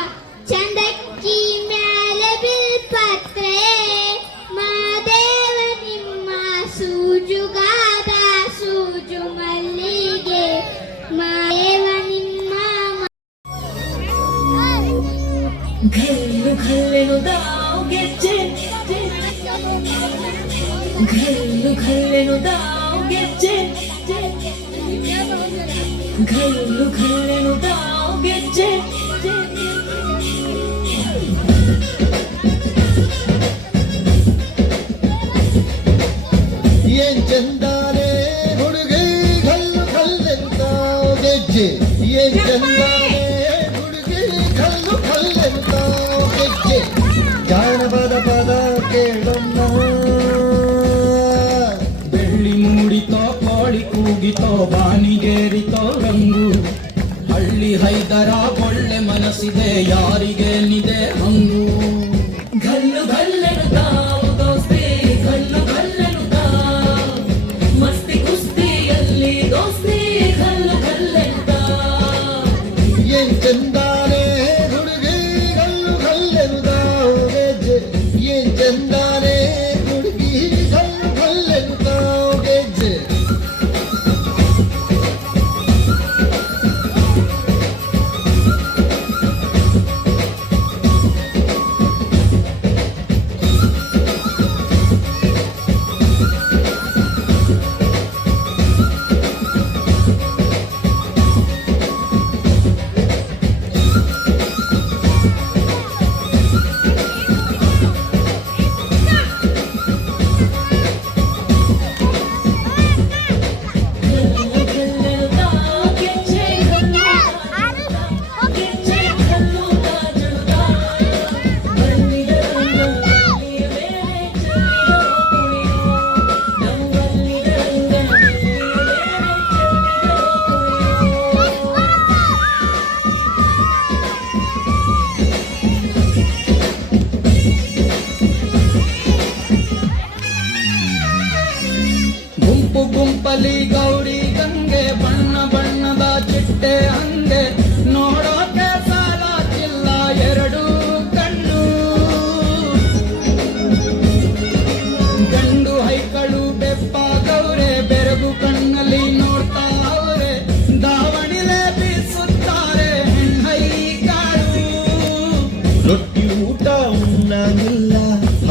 ಚಂದಕ್ಕಿ ಮ್ಯಾಲೆ ಬಿಲ್ಪತ್ರೆ ಮಾದೇವ ನಿಮ್ಮ ಸೂಜುಗಾದ ಸೂಜು ಮಲ್ಲಿಗೆ ಮಾದೇವ ನಿಮ್ಮ घल्लू घल्लेनु दाव ಗೆಜ್ಜೆ घल्लू घल्लेनु दाव ಗೆಜ್ಜೆ घल्लू घल्लेनु दाव ಗೆಜ್ಜೆ ಏನ್ ಚಂದಾನೆ ಹುಡುಗಿ ಕಲ್ಲು ಕಲ್ಲೆಂತಾವ್ ಗೆಜ್ಜೆ ಏನ್ ಚಂದಾನೆ ಹುಡುಗಿ ಕಲ್ಲು ಕಲ್ಲೆಂತಾವ್ ಗೆಜ್ಜೆ ಜಾನಪದ ಪದ ಕೇಳಮ್ಮ ಬೆಳ್ಳಿ ಮೂಡಿತೋ ಕೋಳಿ ಕೂಗಿತೋ ಬಾನಿಗೇರಿತೋ ರಂಗು ಹಳ್ಳಿ ಹೈದರ ಒಳ್ಳೆ ಮನಸ್ಸಿದೆ ಯಾರಿಗೇನಿದೆ ಹಂಗು घल्लू घल्लेनु दाव ದೋಸ್ತಿ घल्लू घल्लेनु दाव ಮಸ್ತಿ ಕುಸ್ತಿಯಲ್ಲಿ ದೋಸ್ತಿ घल्लू घल्लेनु दाव ಏನ್ ಚಂದಾನೆ ಹುಡುಗಿ ಕಲ್ಲು ಕಲ್ಲೆಂತಾವ್ ಗೆಜ್ಜೆ ಏನ್ ಚಂದಾನೆ ಹುಡುಗಿ ಕಲ್ಲು ಕಲ್ಲೆಂತಾವ್ ಗೆಜ್ಜೆ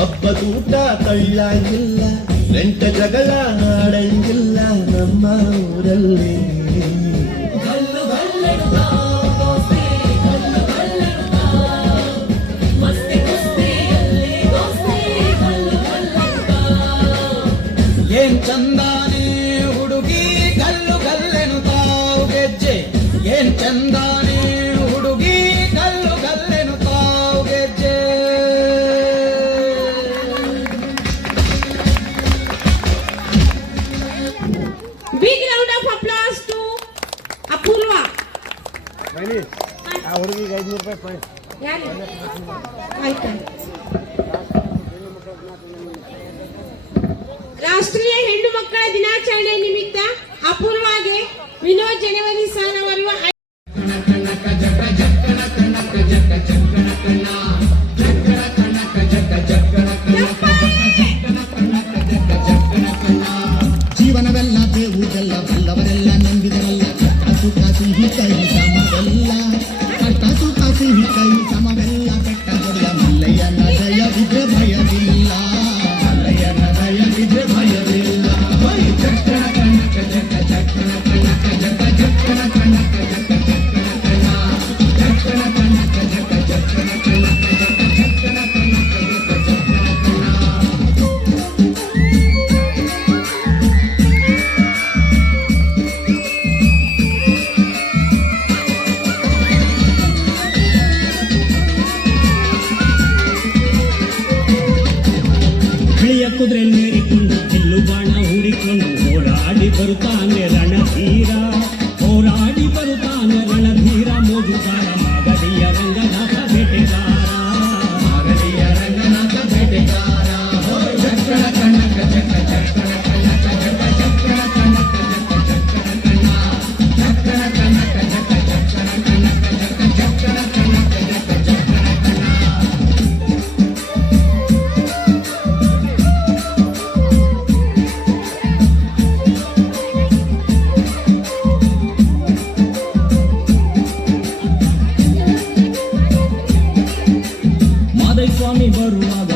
ಹಬ್ಬದೂಟ ತಳ್ಳಂಗಿಲ್ಲ, ನೆಂಟ ಜಗಳ ಆಡಂಗಿಲ್ಲ ನಮ್ಮ ಊರಲ್ಲಿ. ಏನ್ ಚಂದಾನೆ ಹುಡುಗಿ ಗಲ್ಲು ಗಲ್ಲೆನು ತಾವು ಗೆಜ್ಜೆ, ಏನ್ ಚಂದಾನೆ ಹುಡುಗಿ ಗಲ್ಲು ಗಲ್ಲೆನು ತಾವು ಗೆಜ್ಜೆ. Big round of applause to Apurva. ಹುಡುಗಿಗೆ 500 ರೂಪಾಯಿ ಫೈನ್. ಯಾರು? ಆಯ್ತು. ರಾಷ್ಟ್ರೀಯ ಹೆಣ್ಣು ಮಕ್ಕಳ ದಿನಾಚರಣೆ ನಿಮಿತ್ತ ಅಪೂರ್ವಾಗೆ ವಿನೋದ್ ಜನವರಿ ಸರ್ ಅವರು ಜೀವನವೆಲ್ಲ ಬೇವುದೆಲ್ಲ, ಬಲ್ಲವರೆಲ್ಲ ನಂಬಿದರಲ್ಲ, ಕಷ್ಟ ಸುಖ ಸಿಹಿ ಕೈ ಸಮವೆಲ್ಲ, ಕಷ್ಟ ಸುಖ ಸಿಹಿ ಕೈ ಸಮವೆಲ್ಲ, ಕೆಟ್ಟ ದೊಡ್ಡ ಮಲ್ಲಯ್ಯನ ದಯವಿದ್ರೆ ಭಯವಿಲ್ಲ, ಮಲ್ಲಯ್ಯನ ದಯವಿದ್ರೆ ಭಯವಿಲ್ಲ. ಚಕ್ಕಣ ಕನಕ ಜಕ್ಕ ಚಕ್ಕಣ ಕನಕ ಜಕ್ಕ ಚಕ್ಕಣ ಕನಕ ಜಕ್ಕ ಚಕ್ಕಣ ಚಕ್ಕಣ ಕನಕ ಜಕ್ಕ ಚಕ್ಕಣ ಕನಕ ಜಕ್ಕ ಚಕ್ಕಣ ಕನಕ ಜಕ್ಕ ಚಕ್ಕಣ. ಬಿಳಿಯ ಕುದುರೆ ಮೇರಿಕೊಂಡು ಬಿಲ್ಲು ಬಾಣ ಹೂಡಿಕೊಂಡು ಹೋರಾಡಿ ಬರುತ್ತಾನೆ ರಣಧೀರ, ಹೋರಾಡಿ ಬರುತ್ತಾನೆ ರಣಧೀರ, ಮೋಜುಗಾರ ಮಾಗಡಿಯ ರಂಗನಾಥ ಬೇಟೆಗಾರ, ಮಾಗಡಿಯ ರಂಗನಾಥ ಬೇಟೆಗಾರ. ಚಕ್ಕಣ ಕನಕ ಜಕ್ಕ ಚಕ್ಕಣ ಕನಕ ಜಕ್ಕ ಚಕ್ಕಣ ಕನಕ ಜಕ್ಕ ಚಕ್ಕಣ ಕನ ಚಕ್ಕಣ ಕನಕ ಜಕ್ಕ ಚಕ್ಕಣ ಕನಕ ಜಕ್ಕ ಚಕ್ಕಣ ಕನಕ ಜಕ್ಕ ಚಕ್ಕಣ ಕನ. ಮಾದೈ ಸ್ವಾಮಿ ಬರುವಾಗ